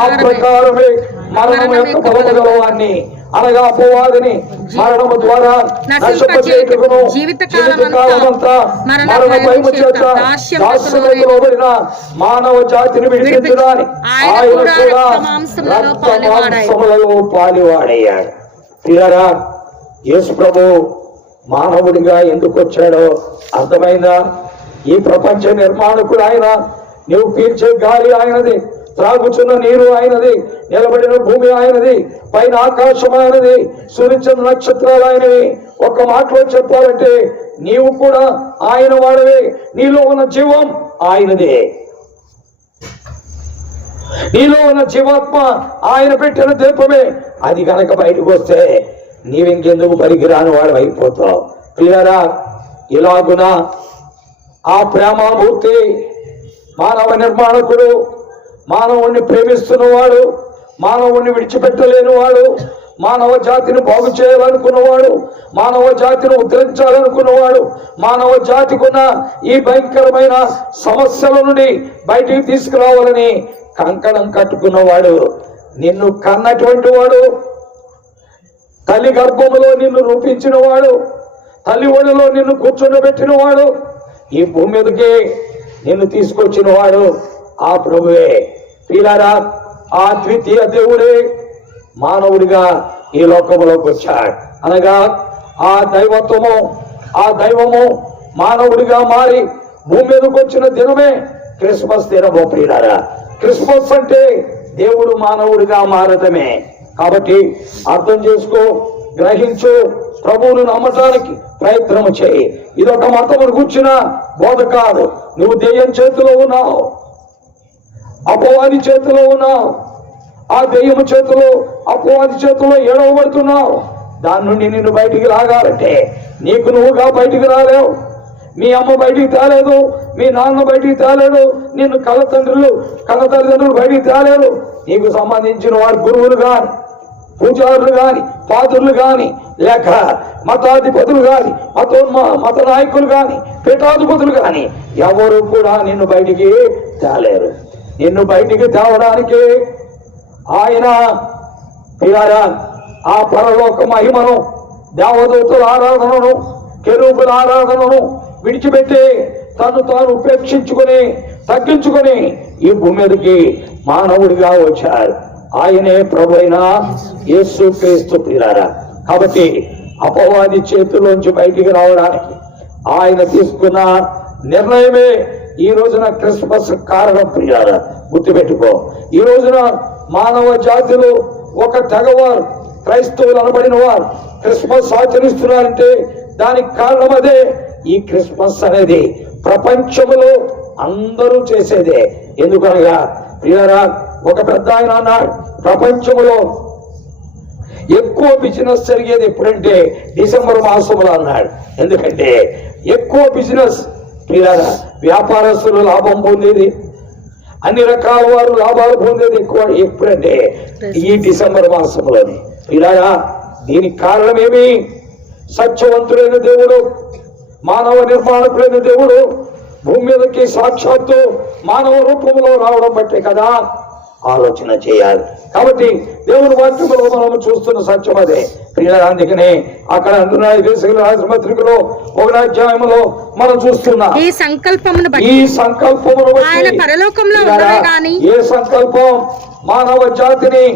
ఆ ప్రకారమే మరణం యొక్క బలము గలవాన్ని, అనగా అపవాదిని మరణము ద్వారా నశింపచేయుటకును జీవితకాలమంతా మరణ భయము చేత దాస్యములకు లోబడిన మానవ జాతిని విడిపించడానికి ఆయన కూడా రక్తమాంసములలో పాలివాడయ్యాడు. తీరా యేసు ప్రభు మానవుడిగా ఎందుకు వచ్చాడో అర్థమైందా? ఈ ప్రపంచ నిర్మాణకుడు ఆయన. నువ్వు పీల్చే గాలి ఆయనది, త్రాగుచున్న నీరు ఆయనది, నిలబడిన భూమి ఆయనది, పైన ఆకాశం ఆయనది, సూర్యచంద్ర నక్షత్రాలు ఆయనవి. ఒక మాటలో చెప్పాలంటే నీవు కూడా ఆయన వాడవే. నీలో ఉన్న జీవం ఆయనదే, నీలో ఉన్న జీవాత్మ ఆయన పెట్టిన దీపమే. అది కనుక బయటకు వస్తే నీవింకెందుకు పనికిరాని వాడు అయిపోతావు. పిల్లరా, ఇలాగున ఆ ప్రేమమూర్తి మానవ నిర్మాణకుడు, మానవుణ్ణి ప్రేమిస్తున్నవాడు, మానవుణ్ణి విడిచిపెట్టలేనివాడు, మానవ జాతిని బాగు చేయాలనుకున్నవాడు, మానవ జాతిని ఉద్ధరించాలనుకున్నవాడు, మానవ జాతికున్న ఈ భయంకరమైన సమస్యల నుండి బయటికి తీసుకురావాలని కంకణం కట్టుకున్నవాడు, నిన్ను కన్నటువంటి వాడు, తల్లి గర్భములో నిన్ను రూపించిన వాడు, తల్లి ఒడిలో నిన్ను కూర్చోబెట్టిన వాడు, ఈ భూమి మీదకి నిన్ను తీసుకొచ్చిన వాడు ఆ ప్రభువే. ప్రియులారా, ఆ ద్వితీయ దేవుడే మానవుడిగా ఈ లోకంలోకి వచ్చాడు. అనగా ఆ దైవత్వము, ఆ దైవము మానవుడిగా మారి భూమి మీదకి వచ్చిన దినమే క్రిస్మస్ దినము. ప్రియులారా, క్రిస్మస్ అంటే దేవుడు మానవుడిగా మారటమే. కాబట్టి అర్థం చేసుకో, గ్రహించు, ప్రభువును నమ్మటానికి ప్రయత్నం చేయి. ఇదొక మతమును కూర్చిన బోధ కాదు. నువ్వు దెయ్యం చేతిలో ఉన్నావు, అపవాది చేతిలో ఉన్నావు, ఆ దెయ్యము చేతిలో, అపవాది చేతిలో ఏడవబడుతున్నావు. దాని నుండి నిన్ను బయటికి లాగాలంటే నీకు నువ్వుగా బయటికి రాలేవు. మీ అమ్మ బయటికి తేలేదు, మీ నాన్న బయటికి తేలేడు, నిన్ను కన్న తల్లిదండ్రులు బయటికి తేలేరు. నీకు సంబంధించిన వారి గురువులు కాని, పూజారులు కాని, పాత్రులు కాని, లేక మతాధిపతులు కాని, మత నాయకులు కాని, పీఠాధిపతులు కాని ఎవరు కూడా నిన్ను బయటికి తేలేరు. నిన్ను బయటికి తేవడానికి ఆయన ఆ పరలోక మహిమను, దేవదూతుల ఆరాధనను, కెరూబుల ఆరాధనను విడిచిపెట్టి తను తాను ఉపేక్షించుకొని తగ్గించుకొని ఈ భూమి మీదకి మానవుడిగా వచ్చారు. ఆయనే ప్రభు అయిన యేసు క్రీస్తు. ప్రియులారా, కాబట్టి అపవాది చేతుల్లోంచి బయటికి రావడానికి ఆయన తీసుకున్న నిర్ణయమే ఈ రోజున క్రిస్మస్ కారణం. ప్రియులారా, గుర్తుపెట్టుకో, ఈ రోజున మానవ జాతిలో ఒక తెగవారు, క్రైస్తవులు అనబడిన వారు క్రిస్మస్ ఆచరిస్తున్నారంటే దానికి కారణం అదే. ఈ క్రిస్మస్ అనేది ప్రపంచంలో అందరూ చేసేదే. ఎందుకనగా ప్రియులారా, ఒక పెద్ద ఆయన అన్నాడు, ప్రపంచంలో ఎక్కువ బిజినెస్ జరిగేది ఎప్పుడంటే డిసెంబర్ మాసంలో అన్నాడు. ఎందుకంటే ఎక్కువ బిజినెస్, ప్రియులారా, వ్యాపారస్తులు లాభం పొందేది, అన్ని రకాల వారు లాభాలు పొందేది ఎక్కువ ఎప్పుడంటే ఈ డిసెంబర్ మాసంలోనే. ప్రియులారా, దీనికి కారణమేమి? సత్యవంతుడైన దేవుడు, మానవ నిర్మాణకుడైన దేవుడు భూమి మీదకి సాక్షాత్తు మానవ రూపంలో రావడం బట్టే కదా ఆలోచన చేయాలి. కాబట్టి దేవుని వాక్యంలో మనం చూస్తున్న సత్యం అదే. ప్రియులారా, అందుకనే అక్కడ రాసిన పత్రికలో 1వ అధ్యాయంలో మనం చూస్తున్నాం ఈ సంకల్పమును బట్టి ఆయన పరలోకంలో ఉన్నవే గాని, ఏ సంకల్పం మానవ జాతిని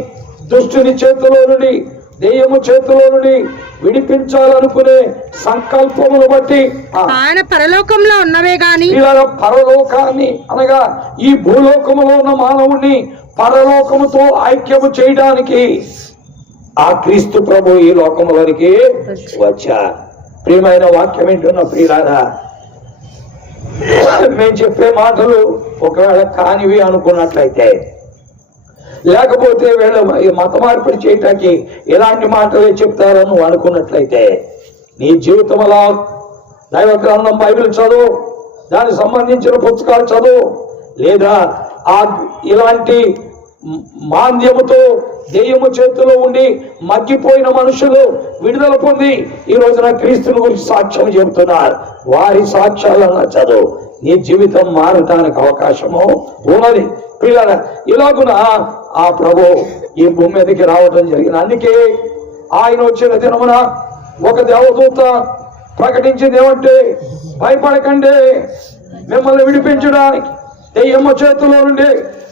దుష్టుని చేతిలో నుండి, దెయ్యము చేతిలో నుండి విడిపించాలనుకునే సంకల్పమును బట్టి ఆయన పరలోకంలో ఉన్నవే గాని, పరలోకాన్ని అనగా ఈ భూలోకములో ఉన్న మానవుణ్ణి పరలోకముతో ఐక్యము చేయడానికి ఆ క్రీస్తు ప్రభు ఈ లోకములోనికి వచ్చా. ప్రియమైన వాక్యం ఏంటున్న ప్రియులారా, మేము చెప్పే మాటలు ఒకవేళ కానివి అనుకున్నట్లయితే, లేకపోతే వీళ్ళ మత మార్పిడి చేయటానికి ఎలాంటి మాటలే చెప్తారని నువ్వు అనుకున్నట్లయితే, నీ జీవితంలో దైవ గ్రంథం బైబిల్ చదువు, దానికి సంబంధించిన పుస్తకాలు చదువు, లేదా ఇలాంటి మాంద్యముతో దెయ్యము చేతిలో ఉండి మగ్గిపోయిన మనుషులు విడుదల పొంది ఈ రోజున క్రీస్తుని గురించి సాక్ష్యం చెబుతున్నారు. వారి సాక్ష్యాలను చదువు, నీ జీవితం మారటానికి అవకాశము ఉన్నది. పిల్లల ఇలాగున ఆ ప్రభు ఈ భూమి మీదకి రావడం జరిగింది. అందుకే ఆయన వచ్చిన దినమున ఒక దేవదూత ప్రకటించింది ఏమంటే, భయపడకండి, మిమ్మల్ని విడిపించడానికి, దెయ్యమ్మ చేతిలో నుండి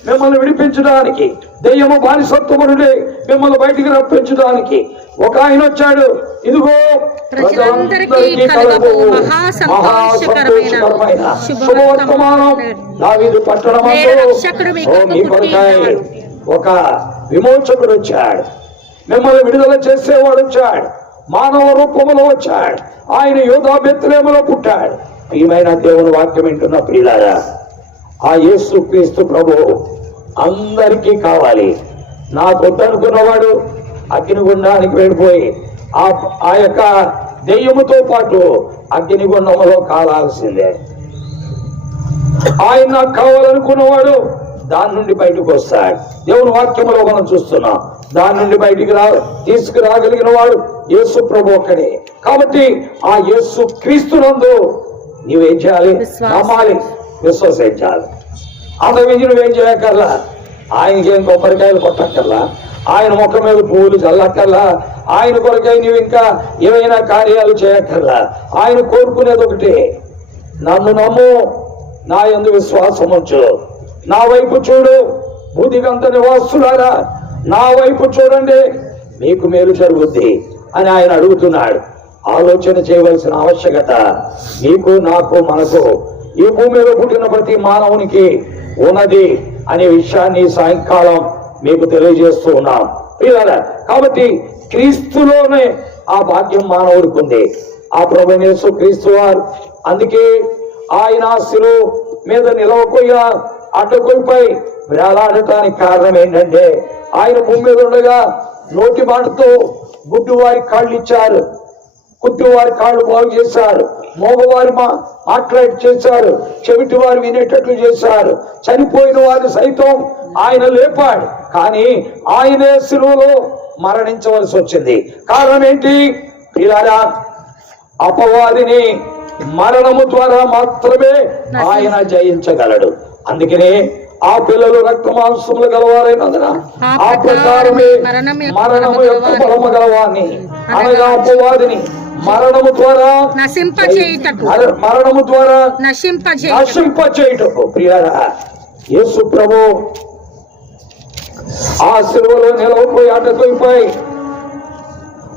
మిమ్మల్ని విడిపించడానికి, దెయ్యము బానిసత్వము నుండి మిమ్మల్ని బయటికి రప్పించడానికి ఒక ఆయన వచ్చాడు. ఇదిగో ప్రజలందరికీ కలుగు మహా సంతోషకరమైన శుభవర్తమానం దావీదు పట్టణమందు మీ కొరకై ఒక విమోచకుడు వచ్చాడు, మిమ్మల్ని విడుదల చేసేవాడు వచ్చాడు, మానవ రూపంలో వచ్చాడు. ఆయన యూదా బెత్లెహేములో పుట్టాడు. ప్రియమైన దేవుని వాక్యం వింటున్న ప్రియులారా, ఆ యేసు క్రీస్తు ప్రభు అందరికీ కావాలి. నాకు వద్దనుకున్నవాడు అగ్నిగుండానికి వెళ్ళిపోయి ఆ యొక్క దెయ్యముతో పాటు అగ్నిగుండంలో కాలాల్సిందే. ఆయన నాకు కావాలనుకున్నవాడు దాని నుండి బయటకు వస్తాడు. దేవుని వాక్యంలో మనం చూస్తున్నాం. దాని నుండి బయటికి తీసుకురాగలిగిన వాడు యేసు ప్రభు ఒక్కడే. కాబట్టి ఆ యేసు క్రీస్తునందు నీవేం చేయాలి? నమ్మాలి, విశ్వసించాలి. అంతమించి నువ్వేం చేయక్కర్లా. ఆయనకేం కొబ్బరికాయలు కొట్టక్కర్లా, ఆయన ముఖం మీద పువ్వులు చల్లక్కర్లా, ఆయన కొరకై నువ్వు ఇంకా ఏమైనా కార్యాలు చేయక్కర్లా. ఆయన కోరుకునేది ఒకటే, నన్ను నమ్ము, నా యందు విశ్వాసం ఉంచు, నా వైపు చూడు, బుద్ధిగంత నివాసులారా నా వైపు చూడండి, మీకు మేలు జరుగుద్ది అని ఆయన అడుగుతున్నాడు. ఆలోచన చేయవలసిన ఆవశ్యకత నీకు, నాకు, మనకు, ఈ భూమి మీద పుట్టిన ప్రతి మానవునికి ఉన్నది అనే విషయాన్ని సాయంకాలం మీకు తెలియజేస్తూ ఉన్నాం ప్రియులారా. కాబట్టి క్రీస్తులోనే ఆ భాగ్యం మానవుడికి ఉంది. ఆ ప్రభువైన యేసు క్రీస్తు వారు అందుకే ఆయన శిలువ మీద నిలవకొయ్య అడ్డకొయ్యపై వేలాడటానికి కారణం ఏంటంటే, ఆయన భూమి మీద ఉండగా నోటి మాటతో గుడ్డు వారి కాళ్ళు ఇచ్చారు, కుట్టి వారి కాళ్ళు బాగు చేశారు, మోగవారి మాట్లాడి చేశారు, చెవిటి వారు వినేటట్లు చేశారు, చనిపోయిన వారు సైతం ఆయన లేపాడు. కానీ ఆయనే శిలువలో మరణించవలసి వచ్చింది. కారణం ఏంటి? పిల్లరా, అపవాదిని మరణము ద్వారా మాత్రమే ఆయన జయించగలడు. అందుకనే ఆ పిల్లలు రక్త మాంసములు గలవారైనందున ఆ ప్రకారమే మరణము యొక్క బలము గలవాన్ని, అనగా అపవాదిని మరణము ద్వారా నశింపచేయుటకు ప్రియారా యేసు ప్రభు ఆ శిలువలో నిలవపోయి అడ్డకొయిపోయి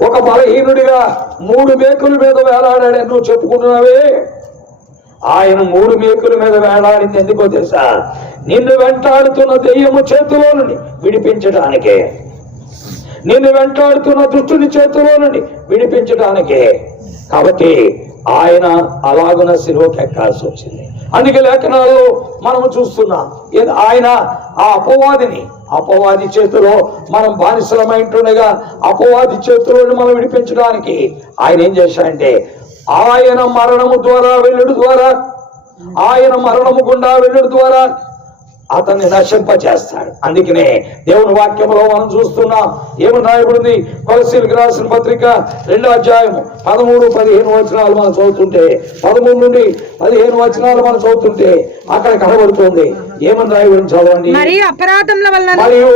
ఒక బలహీనుడిగా 3 మేకుల మీద వేలాడాడని నువ్వు చెప్పుకుంటున్నావే. ఆయన 3 మేకుల మీద వేలాడింది ఎందుకో తెలుసా? నిన్ను వెంటాడుతున్న దెయ్యము చేతిలో నుండి విడిపించడానికే, నిన్ను వెంటాడుతున్న దుష్టుని చేతిలో నుండి విడిపించడానికే. కాబట్టి ఆయన అలాగున శిలువకి ఎక్కాల్సి వచ్చింది. అందుకే లేఖనాలు మనము చూస్తున్నాం, ఆయన ఆ అపవాది చేతిలో మనం బానిసలమైంటుండగా అపవాది చేతిలోని మనం విడిపించడానికి ఆయన ఏం చేశాడంటే, ఆయన మరణము ద్వారా వెళ్ళుడు ద్వారా, ఆయన మరణము గుండా వెళ్ళుడు ద్వారా అతన్ని నశింపచేస్తాడు. అందుకనే దేవుని వాక్యంలో మనం చూస్తున్నాం, ఏమని రాయబడింది? కొలస్సీయులకు రాసిన పత్రిక 2వ అధ్యాయము 13-15 వచనాలు మనం చదువుతుంటే, 13 నుండి 15 వచనాలు మనం చదువుతుంటే అక్కడ కనబడుతుంది. ఏమని రాయబడింది చదవండి. మరియు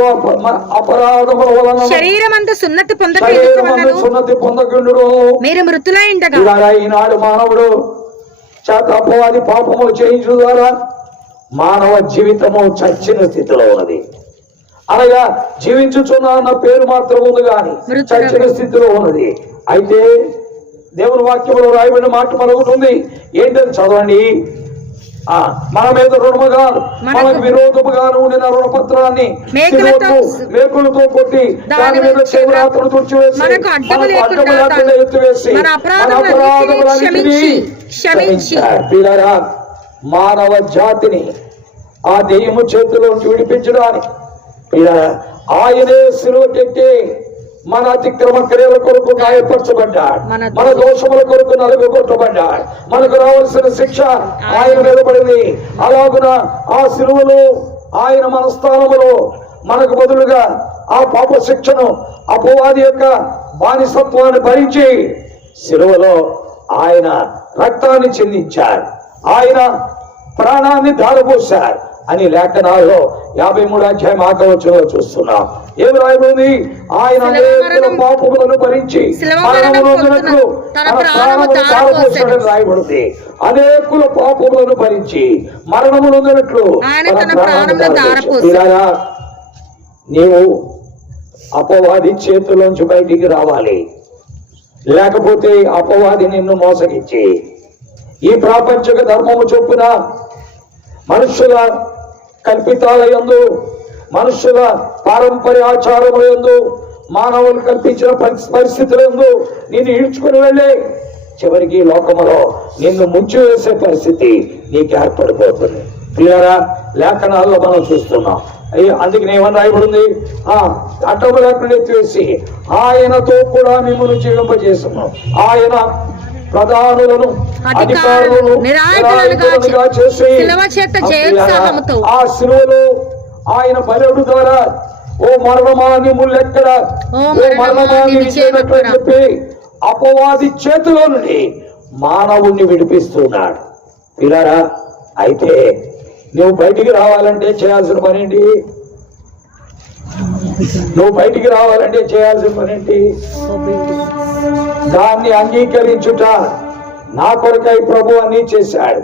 అపరాధముల వలన శరీరమందు సున్నతి పొందకుండును మీరు మృతులై ఉండగా. ఈనాడు మానవుడు చేత అపవాది పాపములు చేయించడం ద్వారా మానవ జీవితము చచ్చిన స్థితిలో ఉన్నది. అనగా జీవించుచున్నా అన్న పేరు మాత్రం ఉంది కానీ చచ్చిన స్థితిలో ఉన్నది. అయితే దేవుని వాక్యంలో రాయబడిన మాట మరొకటి ఉంది. ఏంటని చదవండి. మన మీద రుణముగాను మనకు విరోధముగాను ఉండిన రుణపత్రాన్ని మేకులతో కొట్టి దాని మీద చేతులు తుడిచివేసి మనకు అడ్డము లేకుండా ఎత్తివేసి మన అపరాధములన్నిటినీ క్షమించాడు. మానవ జాతిని ఆ దెయ్యము చేతిలో విడిపించడానికి ఆయనే శిలువకెక్కి మన అతిక్రమ క్రియల కొరకు గాయపరచబడ్డాడు, మన దోషముల కొరకు నలుగొట్టబడ్డాడు. మనకు రావాల్సిన శిక్ష ఆయన మీద పడింది. అలాగున ఆ శిలువలో ఆయన మన స్థానములో మనకు బదులుగా ఆ పాప శిక్షను, అపవాది యొక్క బానిసత్వాన్ని భరించి శిలువలో ఆయన రక్తాన్ని చిందించారు, ఆయన ప్రాణాన్ని ధారపోశారు అని లేఖనాల్లో 53వ అధ్యాయం 8వ వచనంలో చూస్తున్నాం. ఏమి రాయబడింది? ఆయన అనేకుల పాపములను భరించి మరణము నొందినట్లు తన ప్రాణమును ధారపోశాడని రాయబడింది. అనేకుల పాపములను భరించి మరణము నొందినట్లు తన ప్రాణమును ధారపోశాడు. నీవు అపవాది చేతుల్లోంచి బయటికి రావాలి, లేకపోతే అపవాది నిన్ను మోసగించి ఈ ప్రాపంచిక ధర్మము చొప్పున మనుషుల కల్పితాల యందు, మనుషుల పారంపర్య ఆచారముల యందు, మానవులు కల్పించిన పరిస్థితుల యందు నిన్ను ఈడ్చుకుని వెళ్ళి చివరికి లోకములో నిన్ను ముంచివేసే పరిస్థితి నీకు ఏర్పడిపోతుంది. క్లియరా? లేఖనాల్లో మనం చూస్తున్నాం. అందుకని ఏమని రాయబడింది? అడ్డము లేకుండా ఎత్తివేసి ఆయనతో కూడా మిమ్మల్ని జీవింపజేస్తున్నాం. ఆయన ప్రధానులను అధికారులను నిరాయుధులుగా చేసి శిలువ చేత జయోత్సాహముతో ఆ శిలువలో ఆయన బలుడు ద్వారా ఓ మరణమా నీ ముళ్ళెక్కడ, ఓ మరణమా నీ విజయమెక్కడ చెప్పి అపవాది చేతిలో నుండి మానవుణ్ణి విడిపిస్తున్నాడు. పిల్లరా, అయితే నువ్వు బయటికి రావాలంటే చేయాల్సిన పని ఏంటి? నువ్వు బయటికి రావాలంటే చేయాల్సిన పని ఏంటి? దాన్ని అంగీకరించుట. నా కొరకై ప్రభు అన్నీ చేశాడు,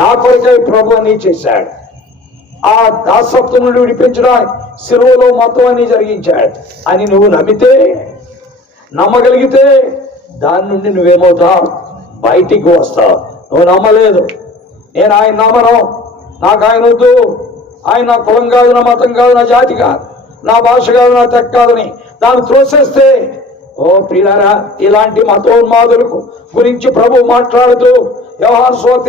నా కొరకై ప్రభు అన్నీ చేశాడు. ఆ దాసత్వం నుండి విడిపించడానికి శిలువలో మొత్తం అన్ని జరిగించాడు అని నువ్వు నమ్మితే, నమ్మగలిగితే దాని నుండి నువ్వేమవుతావు? బయటికి వస్తావు. నువ్వు నమ్మలేదు, నేను ఆయన నమ్మను, నాకు ఆయన వద్దు, ఆయన నా కులం కాదు, నా మతం కాదు, నా జాతి కాదు, నా భాష కాదు, నా తెక్క కాదని దాన్ని త్రోసేస్తే, ఓ ప్రియులారా, ఇలాంటి మతోన్మాదులకు గురించి ప్రభు మాట్లాడుతూ యోహాను సువార్త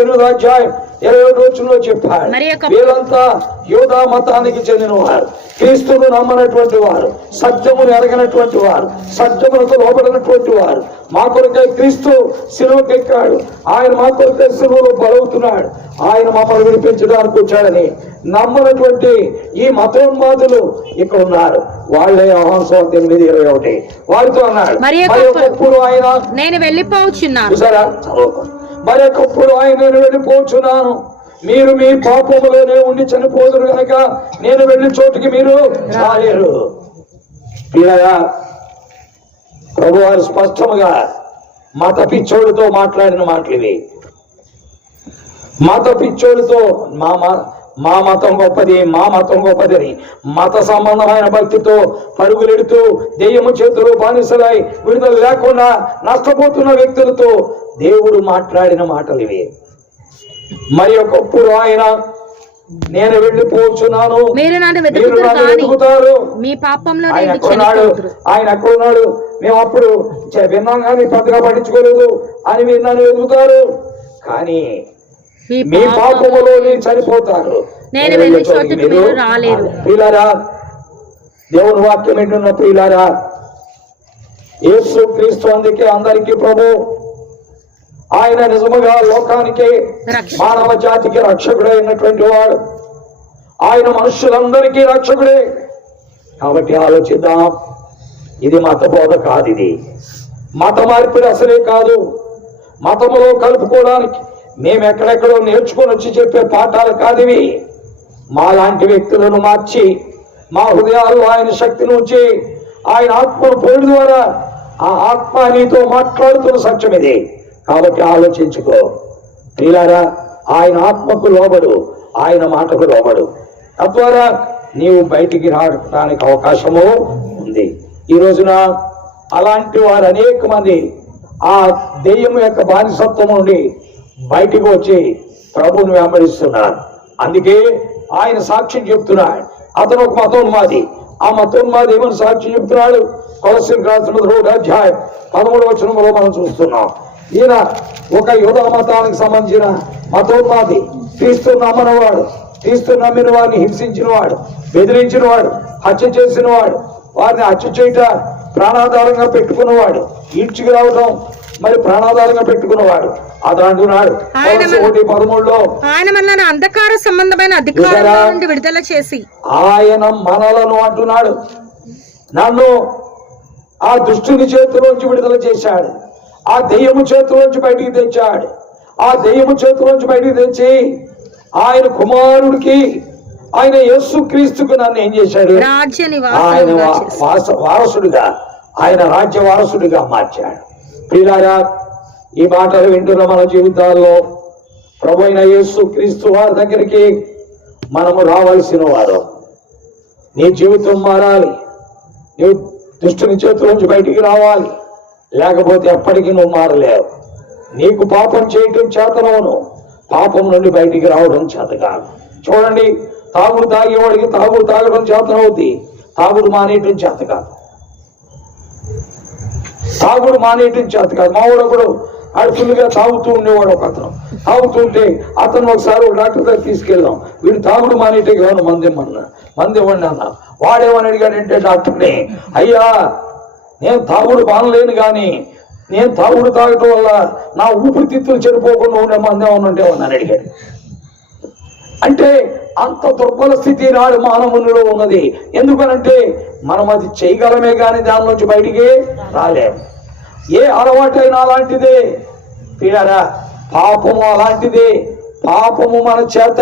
8:27 చెప్పాడు. వీళ్ళంతా యూదా మతానికి చెందిన వారు, క్రీస్తును నమ్మనటువంటి వారు, సత్యమును ఎరగనటువంటి వారు, సత్యమునకు లోబడినటువంటి వారు. మా కొరకై క్రీస్తు సిలువకెక్కాడు, ఆయన మా కొరకై సిలువలో బలవుతున్నాడు, ఆయన మమ్మల్ని విడిపించడానికి వచ్చాడని నమ్మనటువంటి ఈ మతోన్మాదులు ఇక్కడ ఉన్నారు. వాళ్ళే యోహాను సువార్త 8:21 వారితో అన్నాడు, మరి ఒకప్పుడు ఆయన నేను వెళ్ళిపోవచ్చున్నాను, చూసారా, మరొకప్పుడు ఆయన నేను వెళ్ళిపోచున్నాను, మీరు మీ పాపములోనే ఉండి చనిపోదురు కనుక నేను వెళ్ళి చోటుకి మీరు రాలేరు. పిల్లగా, ప్రభు వారు స్పష్టముగా మత పిచ్చోడితో మాట్లాడిన మాటలు ఇవి. మత పిచ్చోడితో మా మతం గొప్పది, మా మతం గొప్పదని మత సంబంధమైన భక్తితో పరుగులెడుతూ దెయ్యము చేతులు బానిసలై విడుదల లేకుండా నష్టపోతున్న వ్యక్తులతో దేవుడు మాట్లాడిన మాటలు ఇవి. మరి ఒకప్పుడు ఆయన నేను వెళ్ళిపోచున్నాను, మీరు నన్ను వెతుకుతారు, మీ పాపంలో ఆయన ఎక్కడున్నాడు, మేము అప్పుడు విన్నాం కానీ పెద్దగా పట్టించుకోలేదు అని మీరు నన్ను వెతుకుతారు, కానీ మీ పాపములో నేను చనిపోతారు, ప్రియులారా. దేవుని వాక్యం ఏంటున్న ప్రియులారా, యేసు క్రీస్తు అందుకే అందరికీ ప్రభు. ఆయన నిజముగా లోకానికి మానవ జాతికి రక్షకుడే అయినటువంటి వాడు. ఆయన మనుషులందరికీ రక్షకుడే. కాబట్టి ఆలోచిద్దాం, ఇది మత బోధ కాదు, ఇది మత మార్పిడి అసలే కాదు. మతములో కలుపుకోవడానికి మేము ఎక్కడెక్కడో నేర్చుకొని వచ్చి చెప్పే పాఠాలు కాదు ఇవి. మా లాంటి వ్యక్తులను మార్చి మా హృదయాల్లో ఆయన శక్తిని ఉంచి ఆయన ఆత్మను పోయడం ద్వారా ఆ ఆత్మ నీతో మాట్లాడుతున్న సత్యం ఇది. కాబట్టి ఆలోచించుకో ప్రియులారా, ఆయన ఆత్మకు లోబడు, ఆయన మాటకు లోబడు. తద్వారా నీవు బయటికి రావడానికి అవకాశము ఉంది. ఈ రోజున అలాంటి వారు అనేక మంది ఆ దెయ్యం యొక్క బానిసత్వం నుండి బయటికి వచ్చి ప్రభువుని వెంబడిస్తున్నారు. అందుకే ఆయన సాక్ష్యం చెప్తున్నాడు. అతను ఒక మతోన్మాది. ఆ మతోన్మాది ఏమని సాక్ష్యం చెప్తున్నాడు? కొలస్సీయులకు రాసిన 2:13 మనం చూస్తున్నాం. ఈయన ఒక యూదా మతానికి సంబంధించిన మతోన్మాది, క్రీస్తు నమ్మనవాడు, క్రీస్తు నమ్మిన వాడిని హింసించిన వాడు, బెదిరించిన వాడు, హత్య చేసిన వాడు, వారిని హత్య చేయట ప్రాణాధారంగా పెట్టుకున్నవాడు, ఈడ్చికి రావడం మరి ప్రాణాధారంగా పెట్టుకున్నవాడు. అది అంటున్నాడు 1:13 ఆయన మనల్ని అంధకార సంబంధమైన అధికారాల నుండి విడుదల చేసి, ఆయన మనలను అంటున్నాడు, నన్ను ఆ దుష్టుని చేతిలోంచి విడుదల చేశాడు, ఆ దెయ్యము చేతిలోంచి బయటికి తెచ్చాడు. ఆ దెయ్యము చేతిలోంచి బయటికి తెచ్చి ఆయన కుమారుడికి, ఆయన యేసు క్రీస్తుకు నన్ను ఏం చేశాడు? ఆయన వారసుడిగా, ఆయన రాజ్య వారసుడిగా మార్చాడు. ప్రియులారా, ఈ మాటలు వింటున్న మన జీవితాల్లో ప్రభు అయిన యేసు క్రీస్తు వారి దగ్గరికి మనము రావాల్సిన వారు. నీ జీవితం మారాలి, నీవు దుష్టుని చేతుల్లోంచి బయటికి రావాలి, లేకపోతే ఎప్పటికీ నువ్వు మారలేవు. నీకు పాపం చేయటం చేతనవును, పాపం నుండి బయటికి రావడం చేత కాదు. చూడండి, తాగుడు తాగేవాడికి తాగుడు తాగడం చేతనవుద్ది, తాగుడు మానేయటం చేత కాదు. తాగుడు మానేయటం చేత కాదు. మావాడు ఒకడు అడుపులుగా తాగుతూ ఉండేవాడు. ఒక అతను తాగుతుంటే అతను ఒకసారి డాక్టర్ దగ్గర తీసుకెళ్దాం, వీడు తాగుడు మానేటే కావాలి మంది ఇవ్వండి అన్న. వాడేమని అడిగాడంటే డాక్టర్ని, అయ్యా నేను తాగుడు మానలేను కానీ నేను తాగటం వల్ల నా ఊపిరితిత్తులు చెడిపోకుండా ఉండే మందే ఉన్నట్టే ఉన్నాను అడిగాడు. అంటే అంత దుర్బల స్థితి నాడు మానవునిలో ఉన్నది. ఎందుకనంటే మనం అది చేయగలమే కానీ దానిలోంచి బయటికి రాలేము. ఏ అలవాటైనా అలాంటిదే పిల్లరా, పాపము అలాంటిదే. పాపము మన చేత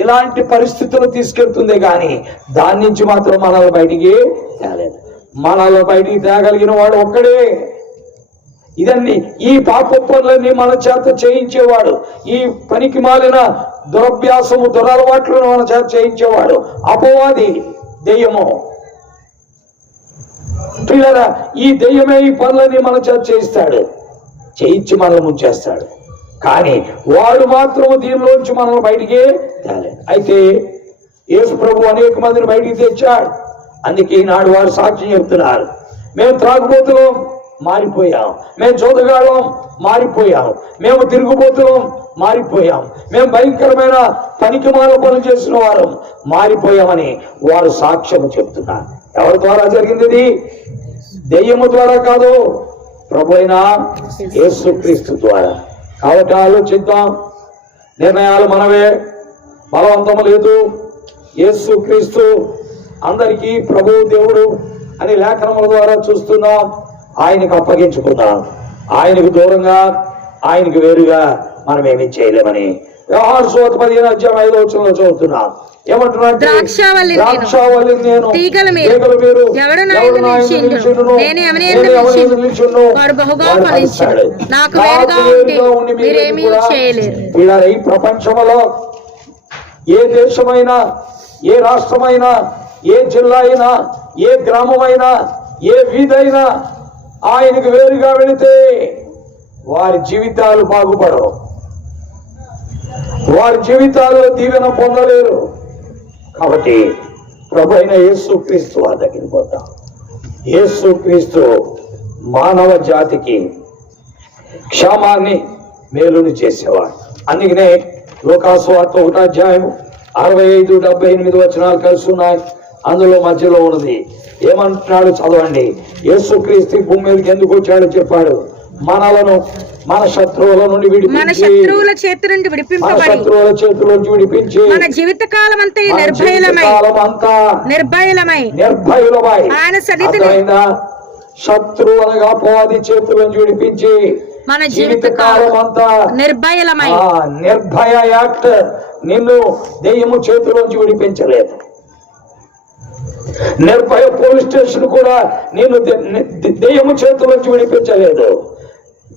ఇలాంటి పరిస్థితులు తీసుకెళ్తుంది కానీ దాని నుంచి మాత్రం మనల్ని బయటికి తేలేదు. మనల్ని బయటికి తేగలిగిన వాడు ఒక్కడే. ఇదన్నీ ఈ పాప పనులన్నీ మన చేత చేయించేవాడు, ఈ పనికి మాలిన దురభ్యాసము దురలవాట్లను మన చేత చేయించేవాడు అపవాది, దెయ్యము. పిల్లరా, ఈ దెయ్యమే ఈ పనులన్నీ మన చేత చేయిస్తాడు, చేయించి మనల్ని ముంచేస్తాడు. కానీ వాడు మాత్రం దీనిలోంచి మనల్ని బయటికి తేలేదు. అయితే యేసు ప్రభు అనేక మందిని బయటికి తెచ్చాడు. అందుకే ఈనాడు వారు సాక్ష్యం చెప్తున్నారు. మేము త్రాగుబోతులం, మారిపోయాం. మేము చోదగాళ్ళం, మారిపోయాం. మేము తిరుగుబోతులం, మారిపోయాం. మేము భయంకరమైన పనికిమాల పనులు చేసిన వారం, మారిపోయామని వారు సాక్ష్యం చెప్తున్నారు. ఎవరి ద్వారా జరిగింది ఇది? దెయ్యము ద్వారా కాదు, ప్రభు అయిన యేసుక్రీస్తు ద్వారా. కాబట్టి ఆలోచిద్దాం. నిర్ణయాలు మనవే, బలవంతం లేదు. యేసుక్రీస్తు అందరికీ ప్రభు దేవుడు అని లేఖనముల ద్వారా చూస్తున్నాం. ఆయనకు అప్పగించుకుందాం. ఆయనకు దూరంగా, ఆయనకు వేరుగా మనం ఏమీ చేయలేమని యోహాను సువార్త 15:5 చదువుతున్నాం. ఏమంటున్నాడు? ద్రాక్షావల్లి నేను, తీగలు మీరు, ఎవడు నా యందు నిలిచుండును, నేను ఎవని యందు నిలిచుండును, వాడు బహుగా ఫలించును. నాకు వేరుగా ఉండి మీరేమీ చేయలేరు. ఇలా ఈ ప్రపంచంలో ఏ దేశమైనా, ఏ రాష్ట్రమైనా, ఏ జిల్లా అయినా, ఏ గ్రామమైనా, ఏ వీధైనా ఆయనకు వేరుగా వెళితే వారి జీవితాలు బాగుపడవు, వారి జీవితాల్లో దీవెన పొందలేరు. కాబట్టి ప్రభు అయిన యేసుక్రీస్తు వారి దగ్గరికి పోతాం. యేసుక్రీస్తు మానవ జాతికి క్షేమాన్ని, మేలుని చేసేవాడు. అందుకనే లూకాసు వార్త 1:65-78 కలిసి ఉన్నాయి. అందులో మధ్యలో ఉన్నది. ఏమంటున్నాడు చదవండి. యేసుక్రీస్తు భూమి మీదకి ఎందుకు వచ్చాడో చెప్పాడు. మనలను మన శత్రువుల నుండి విడిపించి, మన శత్రువుల చేతి నుండి విడిపించి మన జీవిత కాలం అంతా నిర్భయలమై ఆయన సన్నిధిలో శత్రువు అనగా అపవాది చేతుల నుంచి విడిపించి మన జీవిత కాలం అంతా నిర్భయలమై. నిర్భయ యాక్ట్ నిన్ను దెయ్యము చేతులోంచి విడిపించలేదు. నిర్భయ పోలీస్ స్టేషన్ కూడా నేను దెయ్యము చేతులోంచి విడిపించలేదు.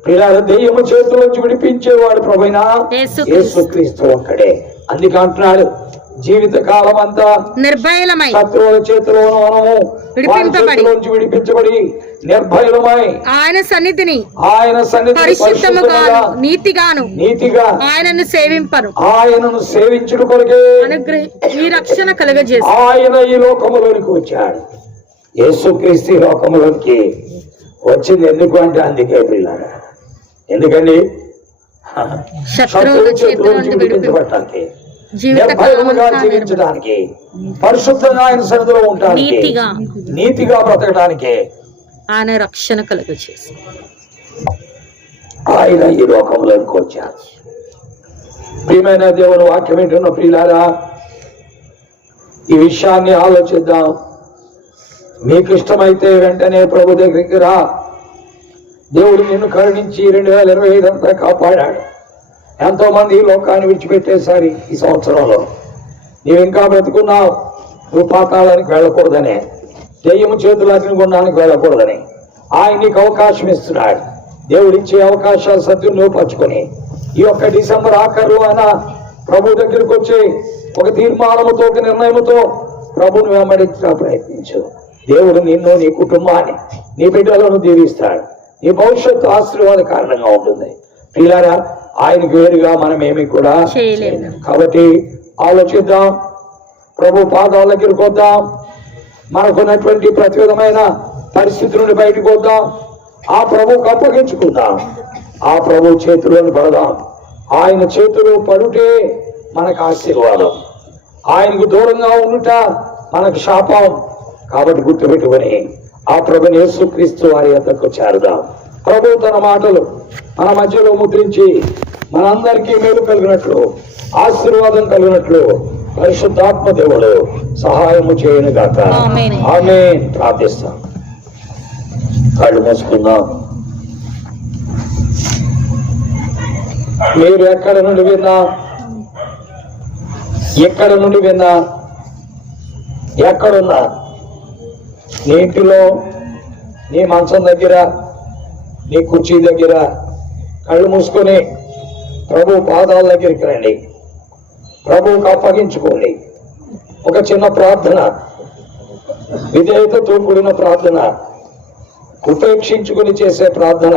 పిల్లలు, దెయ్యము చేతులోంచి విడిపించేవాడు ప్రభువైన యేసుక్రీస్తు ఒక్కడే. అందుకే అంటున్నాడు, జీవిత కాలం అంతా నిర్భయలమై శత్రువుల చేతిలోనూ మనము విడిపించబడి నిర్భయలమై ఆయన సన్నిధిని పరిశుద్ధముగాను నీతిగా ఆయనను సేవించుట కొరకే ఈ రక్షణ కలుగజేసి ఆయన ఈ లోకములోనికి వచ్చాడు. యేసుక్రీస్తు ఈ లోకములోనికి వచ్చింది ఎందుకు అంటే అందుకే పిల్లరా, ఎందుకని శత్రువుల చేతుల నుంచి విడిపించబడటానికి, నిర్భయముగా జీవించడానికి, పరిశుద్ధంగా ఆయన సన్నిధిలో ఉండడానికి, నీతిగా బ్రతకడానికి ఆయన రక్షణ కలుగజేసి ఆయన ఈ లోకంలోకి వచ్చారు. ప్రియమైన దేవుని వాక్యం వింటున్న ప్రియులారా, ఈ విషయాన్ని ఆలోచిద్దాం. మీకు ఇష్టమైతే వెంటనే ప్రభు దగ్గరికి రా. దేవుడు నిన్ను కరుణించి 2025 అంతా కాపాడాడు. ఎంతో మంది ఈ లోకాన్ని విడిచిపెట్టేశారు. ఈ సంవత్సరంలో నీవు ఇంకా బ్రతుకున్నావు. నువ్వు పాతాళానికి వెళ్ళకూడదనే, దెయ్యము చేతుల అగ్నిగుండానికి వెళ్ళకూడదని ఆయన నీకు అవకాశం ఇస్తున్నాడు. దేవుడిచ్చే అవకాశాలు సద్వినియోగపరచుకొని ఈ యొక్క డిసెంబర్ ఆఖరులో ఆయన ప్రభు దగ్గరికి వచ్చి ఒక తీర్మానముతో, ఒక నిర్ణయంతో ప్రభుని వెంబడించడం ప్రయత్నించు. దేవుడు నిన్ను, నీ కుటుంబాన్ని, నీ బిడ్డలను దీవిస్తాడు. నీ భవిష్యత్తు ఆశీర్వాద కారణంగా ఉంటుంది. పిల్లారా, ఆయనకు వేరుగా మనం ఏమీ కూడా చేయలేము. కాబట్టి ఆలోచిద్దాం. ప్రభు పాదాల దగ్గరికి వద్దాం. మనకున్నటువంటి ప్రతి విధమైన పరిస్థితి నుండి బయటకు వద్దాం. ఆ ప్రభుకు అప్పగించుకుందాం. ఆ ప్రభు చేతులను పడదాం. ఆయన చేతులు పడుటే మనకు ఆశీర్వాదం. ఆయనకు దూరంగా ఉండుట మనకు శాపం. కాబట్టి గుర్తుపెట్టుకొని ఆ ప్రభుని యేసుక్రీస్తు వారి యొద్దకు చేరుదాం. ప్రభు తన మాటలు మన మధ్యలో ముద్రించి మనందరికీ మేలు కలిగినట్లు, ఆశీర్వాదం కలిగినట్లు పరిశుద్ధాత్మ దేవుడు సహాయము చేయను గాక. ఆమేన్. ఆమేన్. ప్రార్థిస్తాం. కళ్ళు మూసుకుందాం. మీరు ఎక్కడ నుండి విన్నా, ఎక్కడున్నా, నీ ఇంటిలో, నీ మంచం దగ్గర, నీ కుర్చీ దగ్గర కళ్ళు మూసుకొని ప్రభు పాదాల దగ్గరికి రండి. ప్రభువుకు అప్పగించుకోండి. ఒక చిన్న ప్రార్థన, విధేయతతో కూడిన ప్రార్థన, ఉపేక్షించుకుని చేసే ప్రార్థన,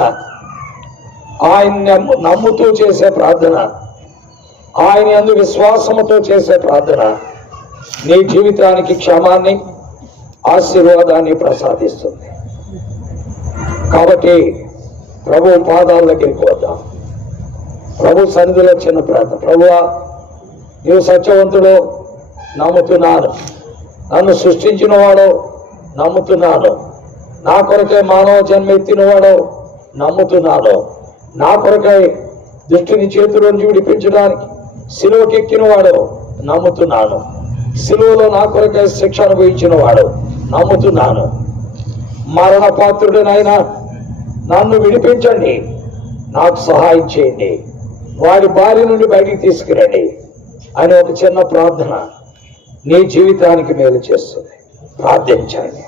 ఆయన నమ్ముతూ చేసే ప్రార్థన, ఆయన యందు విశ్వాసముతో చేసే ప్రార్థన నీ జీవితానికి క్షేమాన్ని, ఆశీర్వాదాన్ని ప్రసాదిస్తుంది. కాబట్టి ప్రభు పాదాల దగ్గరికి వద్దాం. ప్రభు సన్నిధిలో చిన్న ప్రార్థన. ప్రభువా, నీవు సత్యవంతుడు నమ్ముతున్నాను, నన్ను సృష్టించిన వాడు నమ్ముతున్నాను, నా కొరకై మానవ జన్మ ఎత్తినవాడు నమ్ముతున్నాను, నా కొరకై దుష్టుని చేతిలో నుంచి విడిపించడానికి సిలువకి ఎక్కిన వాడు నమ్ముతున్నాను, సిలువలో నా కొరకై శిక్ష అనుభవించిన వాడు నమ్ముతున్నాను. మరణ పాత్రుడినైనా నన్ను విడిపించండి, నాకు సహాయం చేయండి, వారి బారి నుండి బయటికి తీసుకురండి అని ఒక చిన్న ప్రార్థన నీ జీవితానికి మేలు చేస్తుంది. ప్రార్థించండి.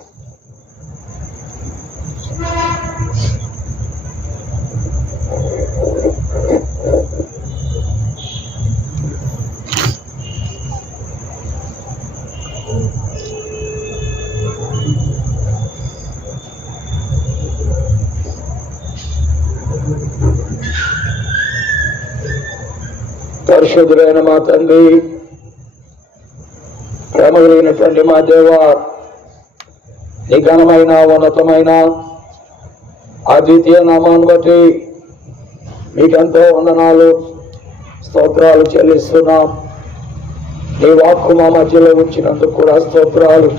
పరిశుద్ధుడైన మా తండ్రి, ప్రేమ కలిగినటువంటి మా దేవ, నీ ఘనమైన ఉన్నతమైన అద్వితీయ నామాన్ని బట్టి మీకెంతో వందనాలు, స్తోత్రాలు చెల్లిస్తున్నాం. నీ వాక్కు మా మధ్యలో ఉంచినందుకు కూడా స్తోత్రాలు.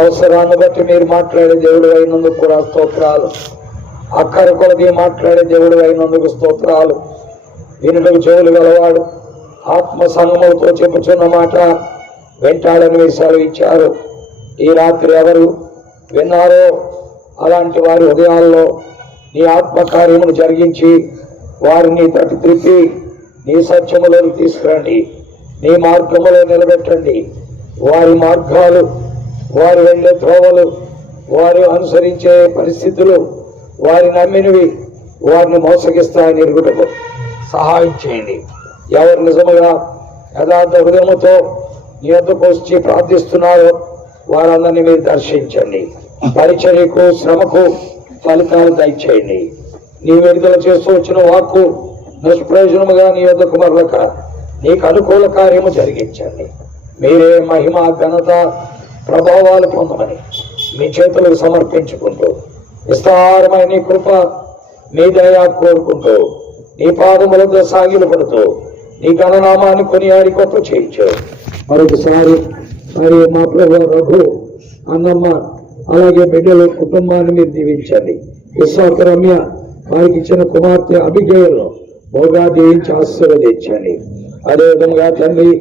అవసరాన్ని బట్టి మీరు మాట్లాడే దేవుడు అయినందుకు కూడా స్తోత్రాలు. అక్కర కొలది మాట్లాడే దేవుడు అయినందుకు స్తోత్రాలు. వినుటకు చెవులు గలవాడు ఆత్మ సంగములతో చెప్పుచున్న మాట వెంటాడని మీరు సెలవిచ్చారు. ఈ రాత్రి ఎవరు విన్నారో అలాంటి వారి హృదయాల్లో నీ ఆత్మకార్యమును జరిగించి వారిని తట్టు త్రిప్పి నీ సత్యములోకి తీసుకురండి, నీ మార్గములో నిలబెట్టండి. వారి మార్గాలు, వారు వెళ్ళే త్రోవలు, వారు అనుసరించే పరిస్థితులు, వారి నమ్మినవి వారిని మోసగిస్తాయని ఎరుగుటకు సహాయం చేయండి. ఎవరు నిజముగా యథార్థ హృదయముతో నీ వద్దకు వచ్చి ప్రార్థిస్తున్నారో వారందరినీ మీరు దర్శించండి. పరిచర్యకు, శ్రమకు ఫలితాలు దయచేయండి. నీ విడుదల చేస్తూ వచ్చిన వాక్కు నిష్ప్రయోజనముగా నీ వద్దకు మరలక నీకు అనుకూల కార్యము జరిగించండి. మీరే మహిమ, ఘనత, ప్రభావాలు పొందమని మీ చేతులకు సమర్పించుకుంటూ విస్తారమైన నీ కృప, మీ దయ కోరుకుంటూ నీ పాదములతో సాగిలు పడుతూ నీ గణనామాన్ని కొనియాడి గొప్ప చేయించు. మరొకసారి మరి మా ప్రభు రఘు, అన్నమ్మ, అలాగే బిడ్డలు, కుటుంబాన్ని మీరు దీవించండి. విశ్వాస రమ్య వారికి ఇచ్చిన కుమార్తె అభిగయలను బహుగా దీవించి ఆశీర్వదించండి. అదేవిధంగా తండ్రి,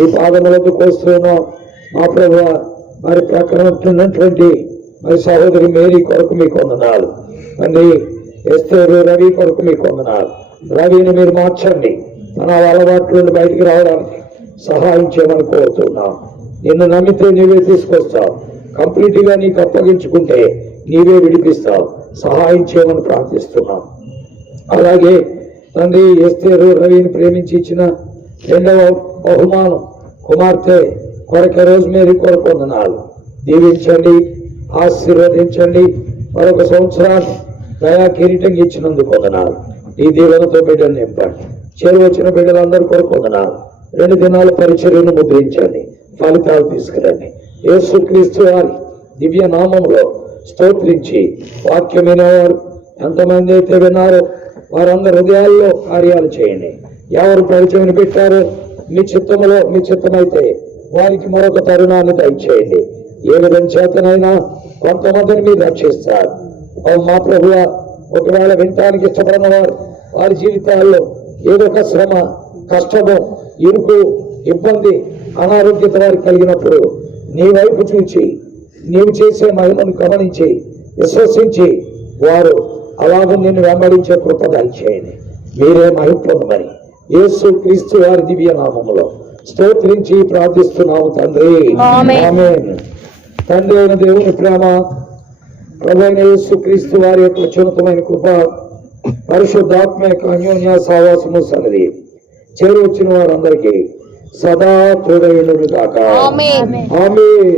ఈ పాదములతో కోస్తున్నాం మా ప్రభు మరి ప్రక్కన ఉంటున్నటువంటి మరి సహోదరి మేరీ కొరకు మీకు వందనాలు. తండ్రి ఎస్తేరు, రవి కొరకు మీకు వందనాలు. రవిని మీరు మార్చండి, తన అలవాట్ల నుండి బయటికి రావడానికి సహాయం చేయమని కోరుతున్నాం. నిన్ను నమ్మితే నీవే తీసుకొస్తావు, కంప్లీట్ గా నీకు అప్పగించుకుంటే నీవే విడిపిస్తావు. సహాయం చేయమని ప్రార్థిస్తున్నాం. అలాగే తండ్రి ఎస్తేరు, రవిని ప్రేమించి ఇచ్చిన రెండవ బహుమానం కుమార్తె కొరకే రోజు మేరీ కొరకు వందనాలు. దీవించండి, ఆశీర్వదించండి. మరొక సంవత్సరాన్ని దయా కిరీటం ఇచ్చినందుకు వందనాలు. ఈ దీవెనతో బిడ్డలు నింపండి. చేరువచ్చిన బిడ్డలందరూ కొరకు వందనాలు. 2 దినాల పరిచర్యను ముద్రించండి, ఫలితాలు తీసుకురండి. యేసుక్రీస్తు వారి దివ్య నామంలో స్తోత్రించి వాక్యం వినేవారు ఎంతమంది అయితే విన్నారో వారందరి హృదయాల్లో కార్యాలు చేయండి. ఎవరు పరిచయం పెట్టారో మీ చిత్తములో, మీ చిత్తమైతే వారికి మరొక తరుణాన్ని దయచేయండి. ఏ విధం చేతనైనా కొంతమందిని మీరు రక్షిస్తారు. మా ప్రభువా, ఒకవేళ వినటానికి ఇష్టపడిన వారు వారి జీవితాల్లో ఏదో ఒక శ్రమ, కష్టము, ఇరుకు, ఇబ్బంది, అనారోగ్యత వారికి కలిగినప్పుడు నీ వైపు చూచి నీవు చేసే మహిమను గమనించి విశ్వసించి వారు అలాగ నిన్ను వెంబడించే కృప దయచేయండి. మీరే మహిమ పొందమని యేసు క్రీస్తు వారి దివ్య నామములో స్తోత్రించి ప్రార్థిస్తున్నాము తండ్రి. ఆమేన్. తండ్రి అయిన దేవుని ప్రేమ, ప్రభు అయిన యేసు క్రీస్తు వారి యొక్క అత్యున్నతమైన కృప, పరిశుద్ధాత్మ యొక్క అన్యోన్య సహవాసము సన్నది చేరువచ్చిన వారందరికీ సదా తోడైనను గాక. ఆమేన్.